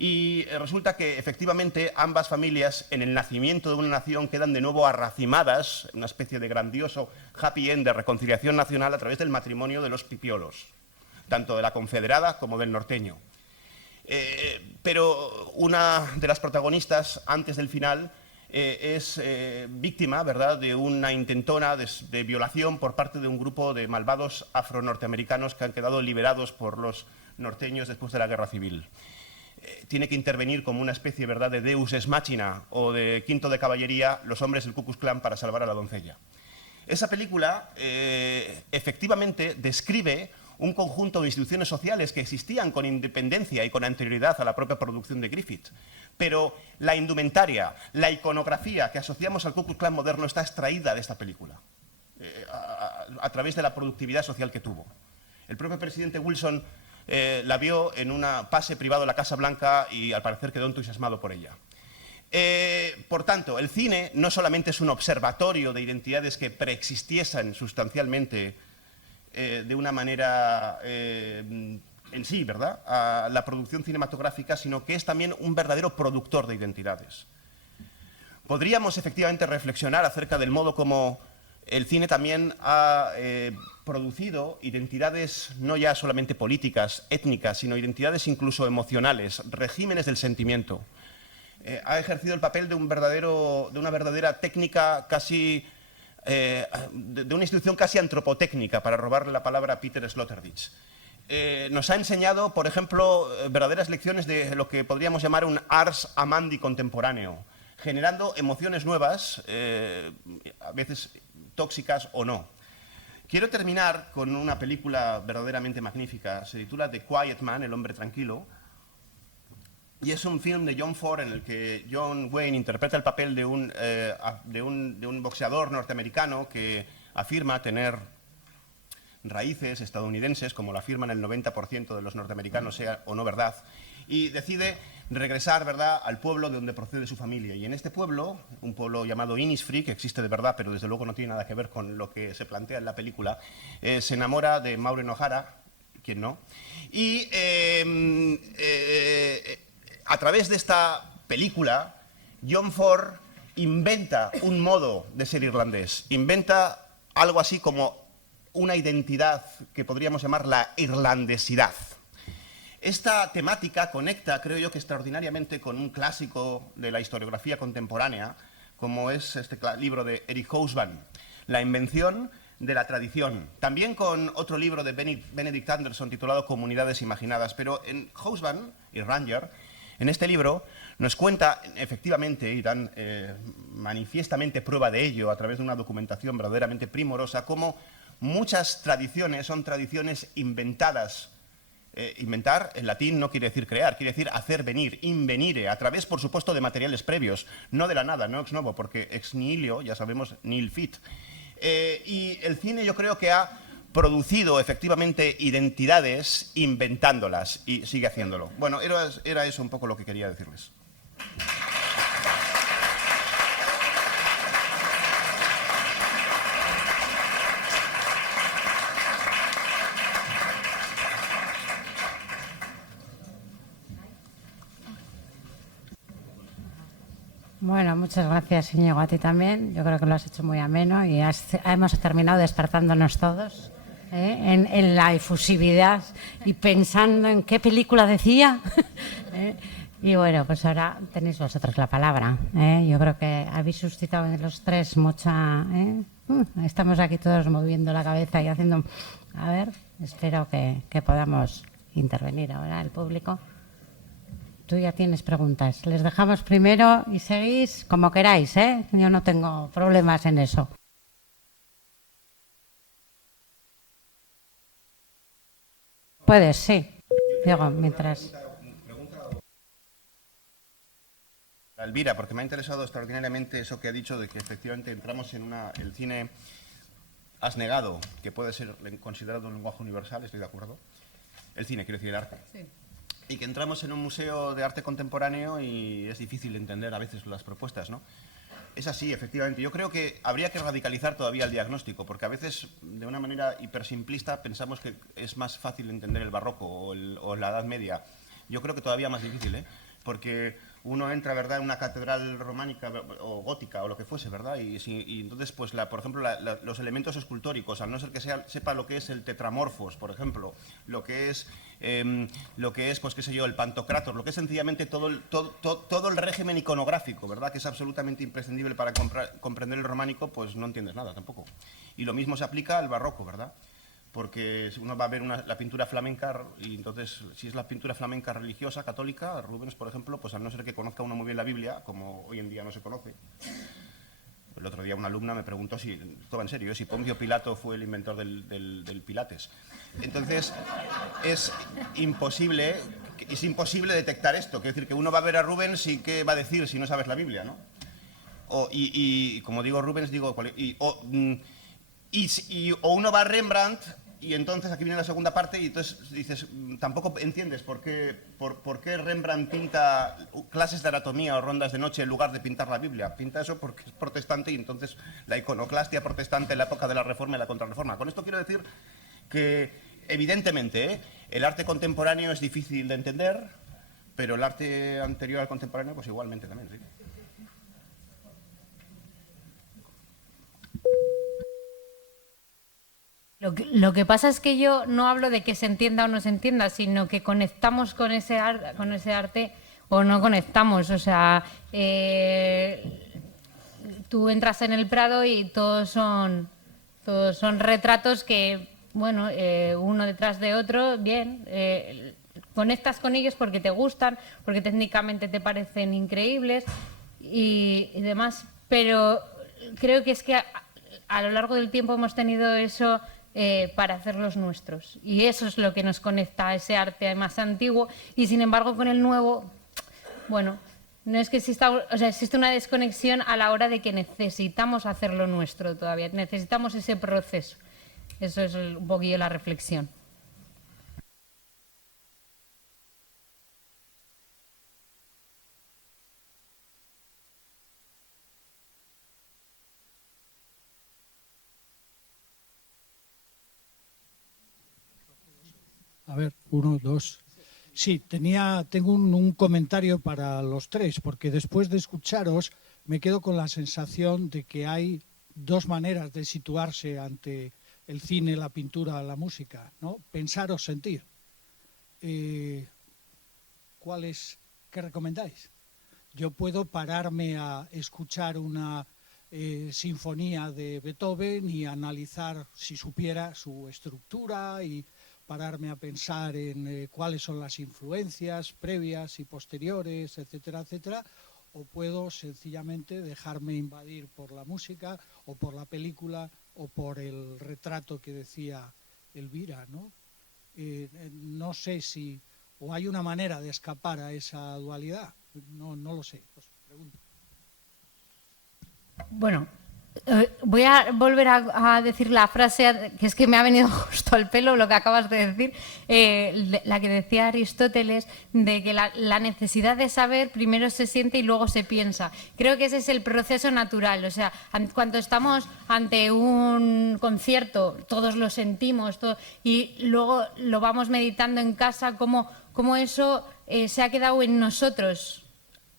Y resulta que efectivamente ambas familias en el nacimiento de una nación quedan de nuevo arracimadas, una especie de grandioso happy end de reconciliación nacional a través del matrimonio de los pipiolos, tanto de la confederada como del norteño. Pero una de las protagonistas, antes del final, es víctima, ¿verdad?, de una intentona de violación por parte de un grupo de malvados afro-norteamericanos que han quedado liberados por los norteños después de la Guerra Civil. Tiene que intervenir como una especie, ¿verdad?, de deus ex machina o de quinto de caballería los hombres del Ku Klux Klan para salvar a la doncella. Esa película efectivamente describe un conjunto de instituciones sociales que existían con independencia y con anterioridad a la propia producción de Griffith. Pero la indumentaria, la iconografía que asociamos al Ku Klux Klan moderno está extraída de esta película, a través de la productividad social que tuvo. El propio presidente Wilson la vio en un pase privado a la Casa Blanca y al parecer quedó entusiasmado por ella. Por tanto, el cine no solamente es un observatorio de identidades que preexistiesen sustancialmente de una manera en sí, ¿verdad?, a la producción cinematográfica, sino que es también un verdadero productor de identidades. Podríamos efectivamente reflexionar acerca del modo como el cine también ha producido identidades no ya solamente políticas, étnicas, sino identidades incluso emocionales, regímenes del sentimiento. Ha ejercido el papel de una verdadera técnica casi, de una institución casi antropotécnica, para robarle la palabra a Peter Sloterdijk. Nos ha enseñado, por ejemplo, verdaderas lecciones de lo que podríamos llamar un ars amandi contemporáneo, generando emociones nuevas, a veces tóxicas o no. Quiero terminar con una película verdaderamente magnífica. Se titula The Quiet Man, el hombre tranquilo, y es un film de John Ford en el que John Wayne interpreta el papel de un boxeador norteamericano que afirma tener raíces estadounidenses, como lo afirman el 90% de los norteamericanos, sea o no verdad, y decide regresar, ¿verdad?, al pueblo de donde procede su familia. Y en este pueblo, un pueblo llamado Innisfree, que existe de verdad, pero desde luego no tiene nada que ver con lo que se plantea en la película, se enamora de Maureen O'Hara, ¿quién no? Y a través de esta película, John Ford inventa un modo de ser irlandés, inventa algo así como una identidad que podríamos llamar la irlandesidad. Esta temática conecta, creo yo, que extraordinariamente con un clásico de la historiografía contemporánea, como es este libro de Eric Hobsbawm, La invención de la tradición. También con otro libro de Benedict Anderson titulado Comunidades imaginadas. Pero en Hobsbawm y Ranger, en este libro, nos cuenta efectivamente, y dan manifiestamente prueba de ello a través de una documentación verdaderamente primorosa, cómo muchas tradiciones son tradiciones inventadas. Inventar, en latín, no quiere decir crear, quiere decir hacer venir, invenire, a través, por supuesto, de materiales previos, no de la nada, no ex novo, porque ex nihilo, ya sabemos, nihil fit. Y el cine yo creo que ha producido efectivamente identidades inventándolas y sigue haciéndolo. Bueno, era eso un poco lo que quería decirles. Bueno, muchas gracias, Íñigo, a ti también. Yo creo que lo has hecho muy ameno y hemos terminado despertándonos todos en la efusividad y pensando en qué película decía. Y bueno, pues ahora tenéis vosotros la palabra. Yo creo que habéis suscitado en los tres mucha... Estamos aquí todos moviendo la cabeza y haciendo... A ver, espero que podamos intervenir ahora el público. Tú ya tienes preguntas. Les dejamos primero y seguís como queráis, ¿eh? Yo no tengo problemas en eso. Puedes, sí. Diego, mientras... Elvira, porque me ha interesado extraordinariamente eso que ha dicho de que efectivamente entramos en el cine... Has negado que puede ser considerado un lenguaje universal, estoy de acuerdo. El cine, quiero decir, el arte. Sí. Y que entramos en un museo de arte contemporáneo y es difícil entender a veces las propuestas, ¿no? Es así, efectivamente. Yo creo que habría que radicalizar todavía el diagnóstico, porque a veces, de una manera hipersimplista, pensamos que es más fácil entender el barroco o la Edad Media. Yo creo que todavía más difícil, ¿eh? Porque uno entra, ¿verdad?, en una catedral románica o gótica o lo que fuese, ¿verdad? Y entonces, pues, por ejemplo, los elementos escultóricos, al no ser que sepa lo que es el tetramorfos, por ejemplo, lo que es, pues, qué sé yo, el pantocrator, lo que es sencillamente todo el régimen iconográfico, ¿verdad?, que es absolutamente imprescindible para comprender el románico, pues no entiendes nada tampoco. Y lo mismo se aplica al barroco, ¿verdad? Porque uno va a ver la pintura flamenca y entonces, si es la pintura flamenca religiosa, católica, Rubens, por ejemplo, pues al no ser que conozca uno muy bien la Biblia, como hoy en día no se conoce. El otro día una alumna me preguntó si, esto va en serio, si Poncio Pilato fue el inventor del Pilates. Entonces, es imposible detectar esto. Quiero decir que uno va a ver a Rubens y ¿qué va a decir si no sabes la Biblia, no? Y como digo Rubens, digo... O uno va a Rembrandt y entonces aquí viene la segunda parte y entonces dices, tampoco entiendes por qué Rembrandt pinta clases de anatomía o rondas de noche en lugar de pintar la Biblia. Pinta eso porque es protestante y entonces la iconoclastia protestante en la época de la Reforma y la Contrarreforma. Con esto quiero decir que evidentemente el arte contemporáneo es difícil de entender, pero el arte anterior al contemporáneo pues igualmente también, sí. Lo que pasa es que yo no hablo de que se entienda o no se entienda, sino que conectamos con ese arte o no conectamos. O sea, tú entras en el Prado y todos son retratos que, bueno, uno detrás de otro, bien, conectas con ellos porque te gustan, porque técnicamente te parecen increíbles y demás, pero creo que es que a lo largo del tiempo hemos tenido eso para hacerlos nuestros. Y eso es lo que nos conecta a ese arte más antiguo. Y sin embargo, con el nuevo, bueno, no es que exista, o sea, existe una desconexión a la hora de que necesitamos hacerlo nuestro todavía. Necesitamos ese proceso. Eso es un poquillo la reflexión. A ver, 1, 2. Sí, tengo un comentario para los tres, porque después de escucharos me quedo con la sensación de que hay dos maneras de situarse ante el cine, la pintura, la música, ¿no? Pensar o sentir. ¿Qué recomendáis? Yo puedo pararme a escuchar una sinfonía de Beethoven y analizar, si supiera, su estructura y pararme a pensar en cuáles son las influencias previas y posteriores, etcétera, etcétera, o puedo sencillamente dejarme invadir por la música o por la película o por el retrato que decía Elvira, ¿no? No sé si o hay una manera de escapar a esa dualidad, no lo sé, os pregunto. Bueno, Voy a volver a decir la frase, que es que me ha venido justo al pelo lo que acabas de decir, la que decía Aristóteles, de que la necesidad de saber primero se siente y luego se piensa. Creo que ese es el proceso natural. O sea, cuando estamos ante un concierto, todos lo sentimos y luego lo vamos meditando en casa, cómo eso se ha quedado en nosotros.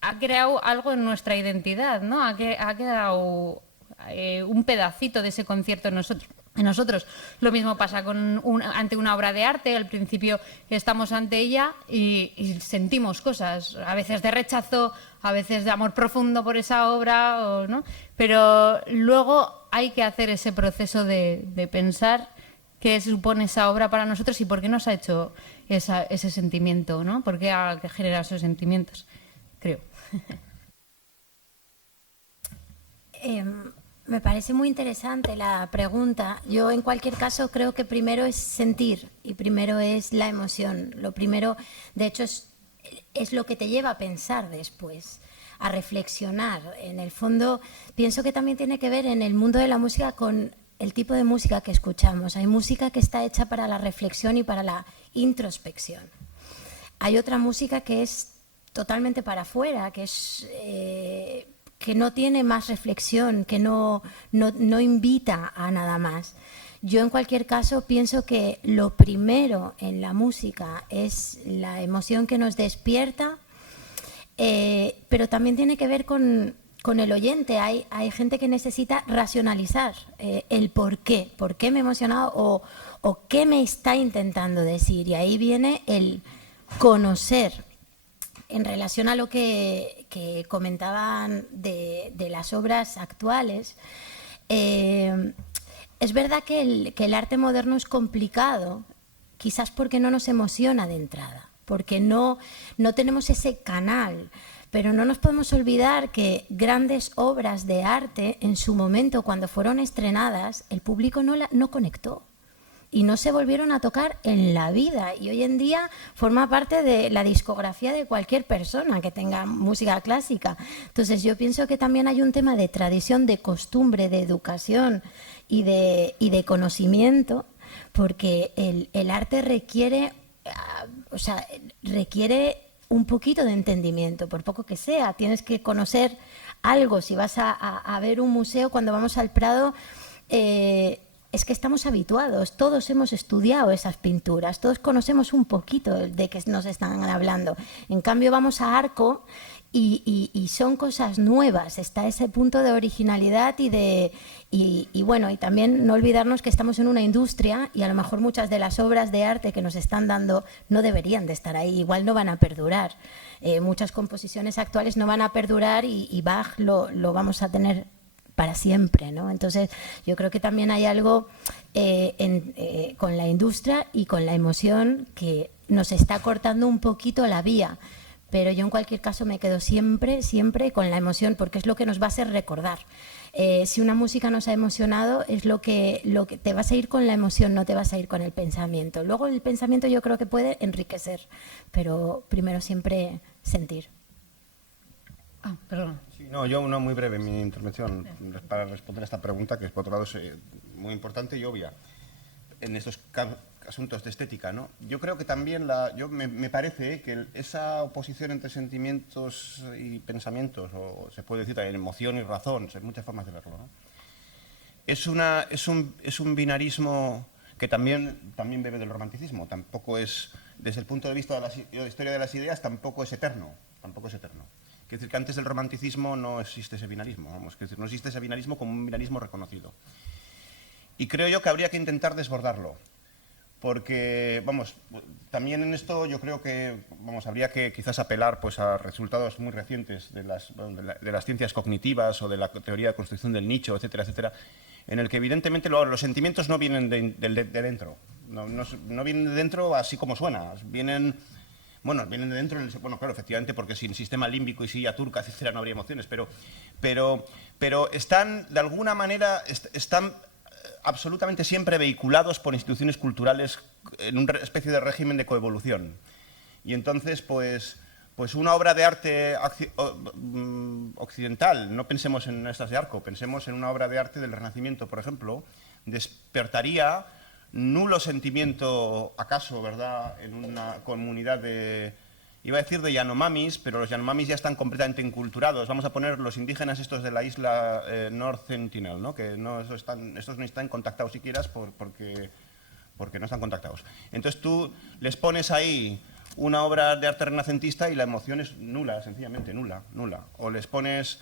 Ha creado algo en nuestra identidad, ¿no? Ha quedado un pedacito de ese concierto en nosotros. Lo mismo pasa ante una obra de arte. Al principio estamos ante ella y sentimos cosas, a veces de rechazo, a veces de amor profundo por esa obra, ¿no? Pero luego hay que hacer ese proceso de pensar qué supone esa obra para nosotros y por qué nos ha hecho ese sentimiento, ¿no? ¿Por qué ha generado esos sentimientos? Creo. Me parece muy interesante la pregunta. Yo, en cualquier caso, creo que primero es sentir y primero es la emoción. Lo primero, de hecho, es lo que te lleva a pensar después, a reflexionar. En el fondo, pienso que también tiene que ver en el mundo de la música con el tipo de música que escuchamos. Hay música que está hecha para la reflexión y para la introspección. Hay otra música que es totalmente para afuera, que es... que no tiene más reflexión, que no invita a nada más. Yo, en cualquier caso, pienso que lo primero en la música es la emoción que nos despierta, pero también tiene que ver con el oyente. Hay gente que necesita racionalizar el por qué me he emocionado o qué me está intentando decir. Y ahí viene el conocer. En relación a lo que comentaban de las obras actuales, es verdad que el arte moderno es complicado, quizás porque no nos emociona de entrada, porque no tenemos ese canal, pero no nos podemos olvidar que grandes obras de arte, en su momento, cuando fueron estrenadas, el público no conectó. Y no se volvieron a tocar en la vida. Y hoy en día forma parte de la discografía de cualquier persona que tenga música clásica. Entonces yo pienso que también hay un tema de tradición, de costumbre, de educación y de conocimiento, porque el arte requiere un poquito de entendimiento, por poco que sea. Tienes que conocer algo. Si vas a ver un museo, cuando vamos al Prado... es que estamos habituados, todos hemos estudiado esas pinturas, todos conocemos un poquito de qué nos están hablando. En cambio, vamos a Arco y son cosas nuevas, está ese punto de originalidad y bueno, y también no olvidarnos que estamos en una industria y a lo mejor muchas de las obras de arte que nos están dando no deberían de estar ahí, igual no van a perdurar. Muchas composiciones actuales no van a perdurar y Bach lo vamos a tener para siempre, ¿no? Entonces, yo creo que también hay algo con la industria y con la emoción que nos está cortando un poquito la vía. Pero yo, en cualquier caso, me quedo siempre con la emoción, porque es lo que nos va a hacer recordar. Si una música nos ha emocionado, es lo que te vas a ir con la emoción, no te vas a ir con el pensamiento. Luego, el pensamiento yo creo que puede enriquecer, pero primero siempre sentir. Perdón. Sí, no, yo muy breve mi intervención para responder a esta pregunta, que por otro lado es muy importante y obvia en estos asuntos de estética, ¿no? Yo creo que también me parece que esa oposición entre sentimientos y pensamientos, o se puede decir también emoción y razón, hay muchas formas de verlo, ¿no? Es un binarismo que también bebe del romanticismo. Tampoco es, desde el punto de vista de la historia de las ideas, tampoco es eterno. Quiere decir que antes del romanticismo no existe ese binarismo, no existe ese binarismo como un binarismo reconocido. Y creo yo que habría que intentar desbordarlo, porque, también en esto yo creo que, habría que quizás apelar pues, a resultados muy recientes de las ciencias cognitivas o de la teoría de construcción del nicho, etcétera, etcétera, en el que evidentemente los sentimientos no vienen de dentro, no vienen de dentro así como suena, vienen de dentro, claro, efectivamente, porque sin sistema límbico y silla turca, etcétera, no habría emociones, pero están, de alguna manera, están absolutamente siempre vehiculados por instituciones culturales en una especie de régimen de coevolución. Y entonces, pues pues una obra de arte occidental, no pensemos en estas de Arco, pensemos en una obra de arte del Renacimiento, por ejemplo, despertaría nulo sentimiento, acaso, ¿verdad?, en una comunidad de, iba a decir de Yanomamis, pero los Yanomamis ya están completamente enculturados. Vamos a poner los indígenas estos de la isla North Sentinel, ¿no?, que no, estos no están contactados siquiera porque no están contactados. Entonces tú les pones ahí una obra de arte renacentista y la emoción es nula, sencillamente nula. O les pones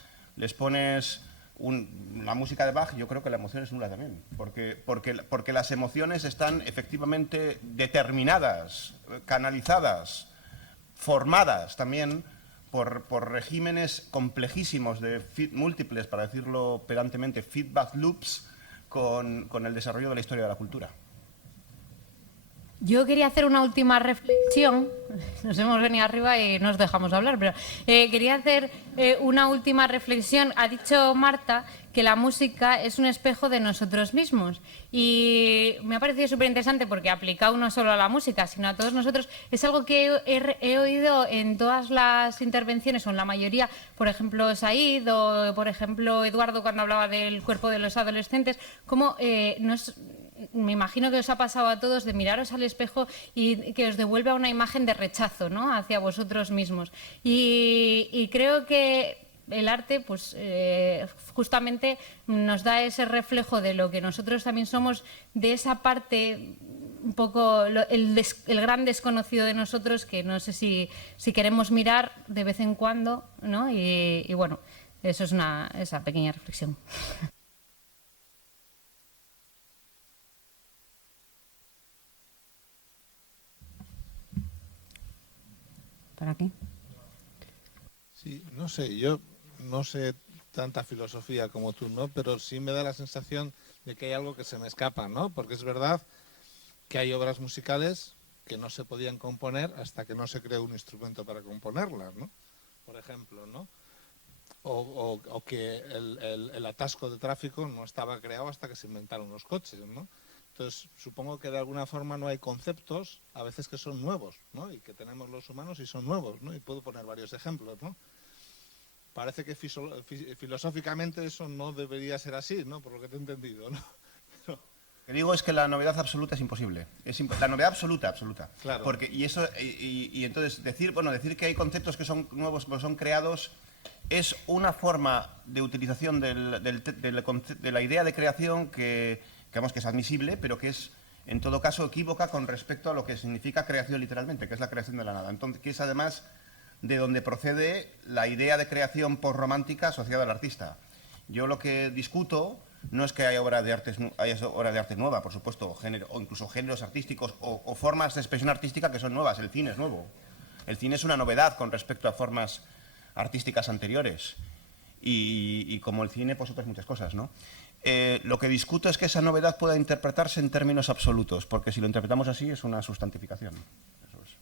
la música de Bach, yo creo que la emoción es nula también, porque las emociones están efectivamente determinadas, canalizadas, formadas también por regímenes complejísimos de múltiples, para decirlo pedantemente, feedback loops con el desarrollo de la historia de la cultura. Yo quería hacer una última reflexión, nos hemos venido arriba y nos dejamos hablar, pero quería hacer una última reflexión. Ha dicho Marta que la música es un espejo de nosotros mismos y me ha parecido súper interesante porque aplicado no solo a la música, sino a todos nosotros. Es algo que he oído en todas las intervenciones, o en la mayoría, por ejemplo Said o por ejemplo Eduardo cuando hablaba del cuerpo de los adolescentes, como me imagino que os ha pasado a todos de miraros al espejo y que os devuelva una imagen de rechazo, ¿no?, hacia vosotros mismos. Y creo que el arte, pues justamente nos da ese reflejo de lo que nosotros también somos, de esa parte un poco el gran desconocido de nosotros, que no sé si queremos mirar de vez en cuando, ¿no? Y bueno, eso es esa pequeña reflexión. ¿Por aquí? Sí, no sé, yo no sé tanta filosofía como tú, ¿no? Pero sí me da la sensación de que hay algo que se me escapa, ¿no? Porque es verdad que hay obras musicales que no se podían componer hasta que no se creó un instrumento para componerlas, ¿no? Por ejemplo, ¿no? O que el atasco de tráfico no estaba creado hasta que se inventaron los coches, ¿no? Entonces, supongo que de alguna forma no hay conceptos, a veces que son nuevos, ¿no? Y que tenemos los humanos y son nuevos, ¿no? Y puedo poner varios ejemplos, ¿no? Parece que filosóficamente eso no debería ser así, ¿no? Por lo que te he entendido, ¿no? Pero... Lo que digo es que la novedad absoluta es imposible. La novedad absoluta. Claro. Y entonces decir que hay conceptos que son nuevos, que son creados, es una forma de utilización de la idea de creación que es admisible, pero que es, en todo caso, equívoca con respecto a lo que significa creación literalmente, que es la creación de la nada. Entonces, que es además de donde procede la idea de creación postromántica asociada al artista. Yo lo que discuto no es que haya obra de arte nueva, por supuesto, o incluso géneros artísticos o formas de expresión artística que son nuevas. El cine es nuevo. El cine es una novedad con respecto a formas artísticas anteriores. Y como el cine, pues otras muchas cosas, ¿no? Lo que discuto es que esa novedad pueda interpretarse en términos absolutos, porque si lo interpretamos así es una sustantificación. Eso es.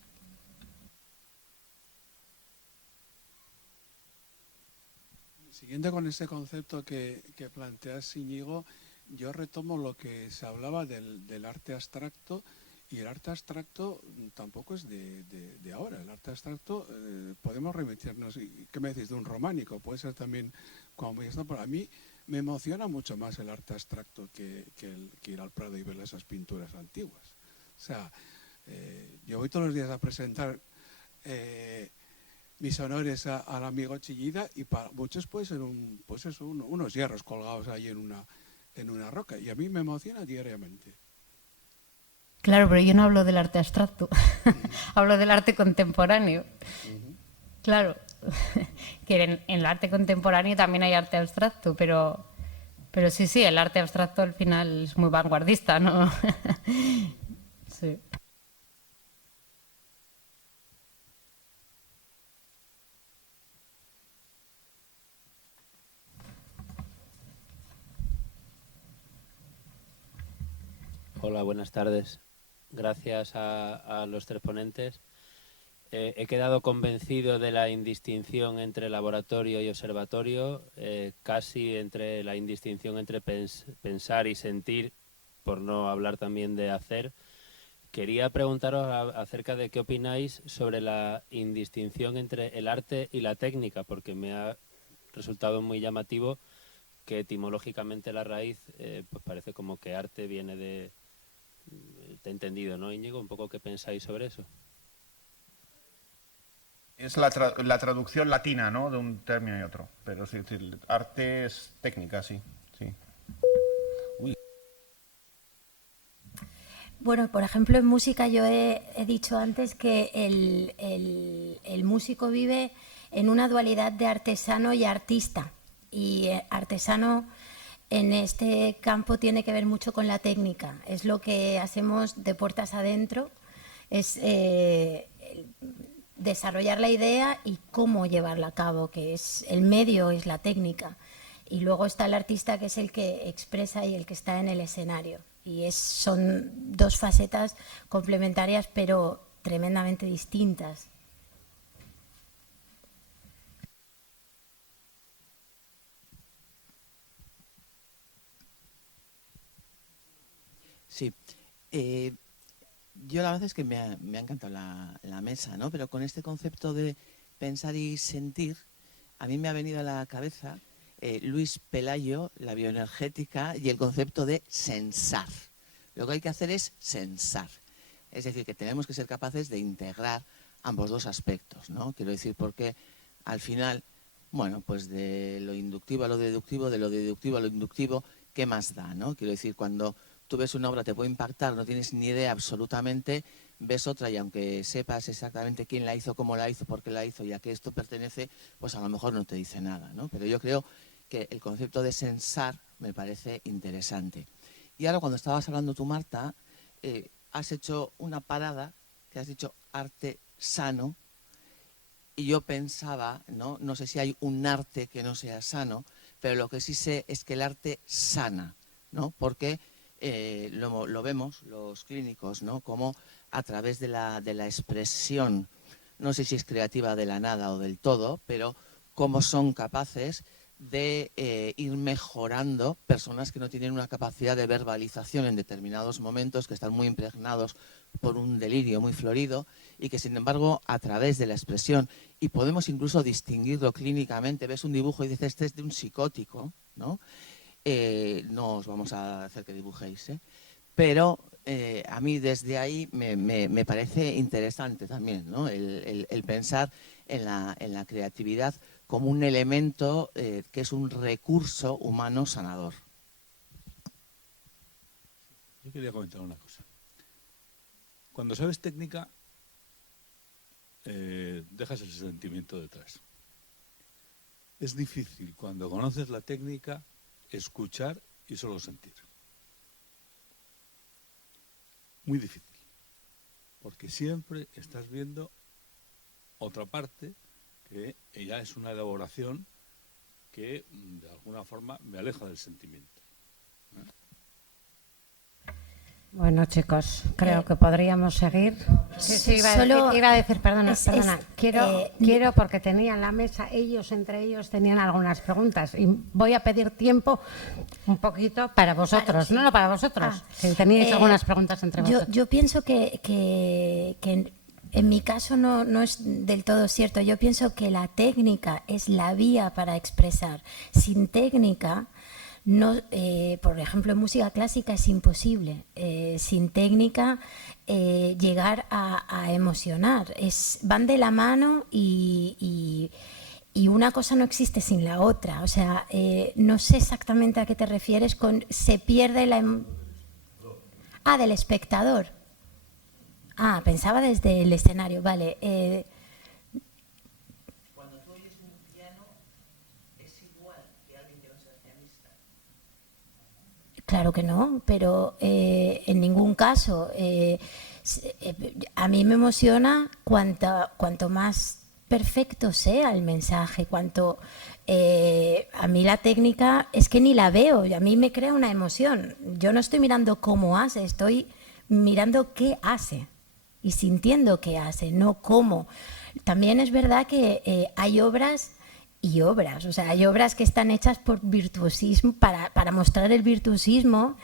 Siguiendo con este concepto que planteas, Íñigo, yo retomo lo que se hablaba del arte abstracto, y el arte abstracto tampoco es de ahora. El arte abstracto podemos remitirnos, ¿qué me decís? De un románico, puede ser también como esto, pero a mí me emociona mucho más el arte abstracto que ir al Prado y ver esas pinturas antiguas. O sea, yo voy todos los días a presentar mis honores al amigo Chillida, y para muchos puede ser unos hierros colgados ahí en una roca, y a mí me emociona diariamente. Claro, pero yo no hablo del arte abstracto, hablo del arte contemporáneo. Claro, que en el arte contemporáneo también hay arte abstracto, pero sí, el arte abstracto al final es muy vanguardista, ¿no? Sí. Hola, buenas tardes. Gracias a los tres ponentes. He quedado convencido de la indistinción entre laboratorio y observatorio, casi entre la indistinción entre pensar y sentir, por no hablar también de hacer, quería preguntaros acerca de qué opináis sobre la indistinción entre el arte y la técnica, porque me ha resultado muy llamativo que etimológicamente la raíz pues parece como que arte viene de entendido, ¿no, Íñigo? Un poco qué pensáis sobre eso. Es la traducción latina, ¿no?, de un término y otro, pero sí, arte es técnica, sí. Uy. Bueno, por ejemplo, en música yo he dicho antes que el músico vive en una dualidad de artesano y artista. Y artesano en este campo tiene que ver mucho con la técnica. Es lo que hacemos de puertas adentro, es desarrollar la idea y cómo llevarla a cabo, que es el medio, es la técnica. Y luego está el artista, que es el que expresa y el que está en el escenario. Y son dos facetas complementarias, pero tremendamente distintas. Sí. Yo la verdad es que me ha encantado la mesa, ¿no? Pero con este concepto de pensar y sentir, a mí me ha venido a la cabeza Luis Pelayo, la bioenergética y el concepto de sensar. Lo que hay que hacer es sensar. Es decir, que tenemos que ser capaces de integrar ambos dos aspectos, ¿no? Quiero decir, porque al final, bueno, pues de lo inductivo a lo deductivo, de lo deductivo a lo inductivo, ¿qué más da, no? Quiero decir, cuando tú ves una obra, te puede impactar, no tienes ni idea absolutamente, ves otra y aunque sepas exactamente quién la hizo, cómo la hizo, por qué la hizo y a qué esto pertenece, pues a lo mejor no te dice nada, ¿no? Pero yo creo que el concepto de sensar me parece interesante. Y ahora cuando estabas hablando tú, Marta, has hecho una parada que has dicho arte sano y yo pensaba, no sé si hay un arte que no sea sano, pero lo que sí sé es que el arte sana, ¿no? Porque lo vemos los clínicos, ¿no? Como a través de la expresión, no sé si es creativa de la nada o del todo, pero cómo son capaces de ir mejorando personas que no tienen una capacidad de verbalización en determinados momentos, que están muy impregnados por un delirio muy florido y que sin embargo a través de la expresión, y podemos incluso distinguirlo clínicamente, ves un dibujo y dices este es de un psicótico, ¿no? No os vamos a hacer que dibujéis, pero a mí desde ahí me parece interesante también, ¿no? el pensar en la creatividad como un elemento que es un recurso humano sanador. Yo quería comentar una cosa. Cuando sabes técnica, dejas el sentimiento detrás. Es difícil cuando conoces la técnica escuchar y solo sentir. Muy difícil, porque siempre estás viendo otra parte que ya es una elaboración que de alguna forma me aleja del sentimiento. Bueno, chicos, creo que podríamos seguir. Sí, iba a decir, perdona. Quiero, porque tenían la mesa, entre ellos tenían algunas preguntas y voy a pedir tiempo un poquito para vosotros, no para vosotros, si teníais algunas preguntas entre vosotros. Yo pienso que en mi caso no es del todo cierto. Yo pienso que la técnica es la vía para expresar. Sin técnica, no, por ejemplo, en música clásica es imposible. Sin técnica, llegar a emocionar. Van de la mano y una cosa no existe sin la otra. O sea, no sé exactamente a qué te refieres con se pierde la... del espectador. Pensaba desde el escenario, vale. Cuando tú oyes un piano, ¿es igual que alguien que no sea pianista? Claro que no, pero en ningún caso. A mí me emociona cuanto más perfecto sea el mensaje, a mí la técnica es que ni la veo, y a mí me crea una emoción. Yo no estoy mirando cómo hace, estoy mirando qué hace y sintiendo qué hace, no cómo. También es verdad que hay obras y obras, o sea, hay obras que están hechas por virtuosismo, para mostrar el virtuosismo,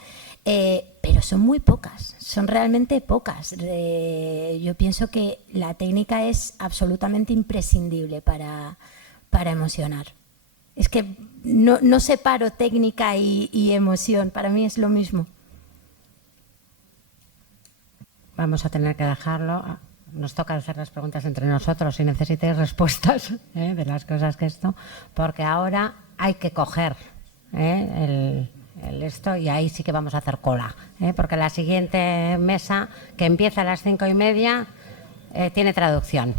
pero son muy pocas, son realmente pocas. Yo pienso que la técnica es absolutamente imprescindible para emocionar. Es que no separo técnica y emoción, para mí es lo mismo. Vamos a tener que dejarlo. Nos toca hacer las preguntas entre nosotros si necesitáis respuestas de las cosas que esto, porque ahora hay que coger el esto y ahí sí que vamos a hacer cola, porque la siguiente mesa, que empieza a las 5:30, tiene traducción.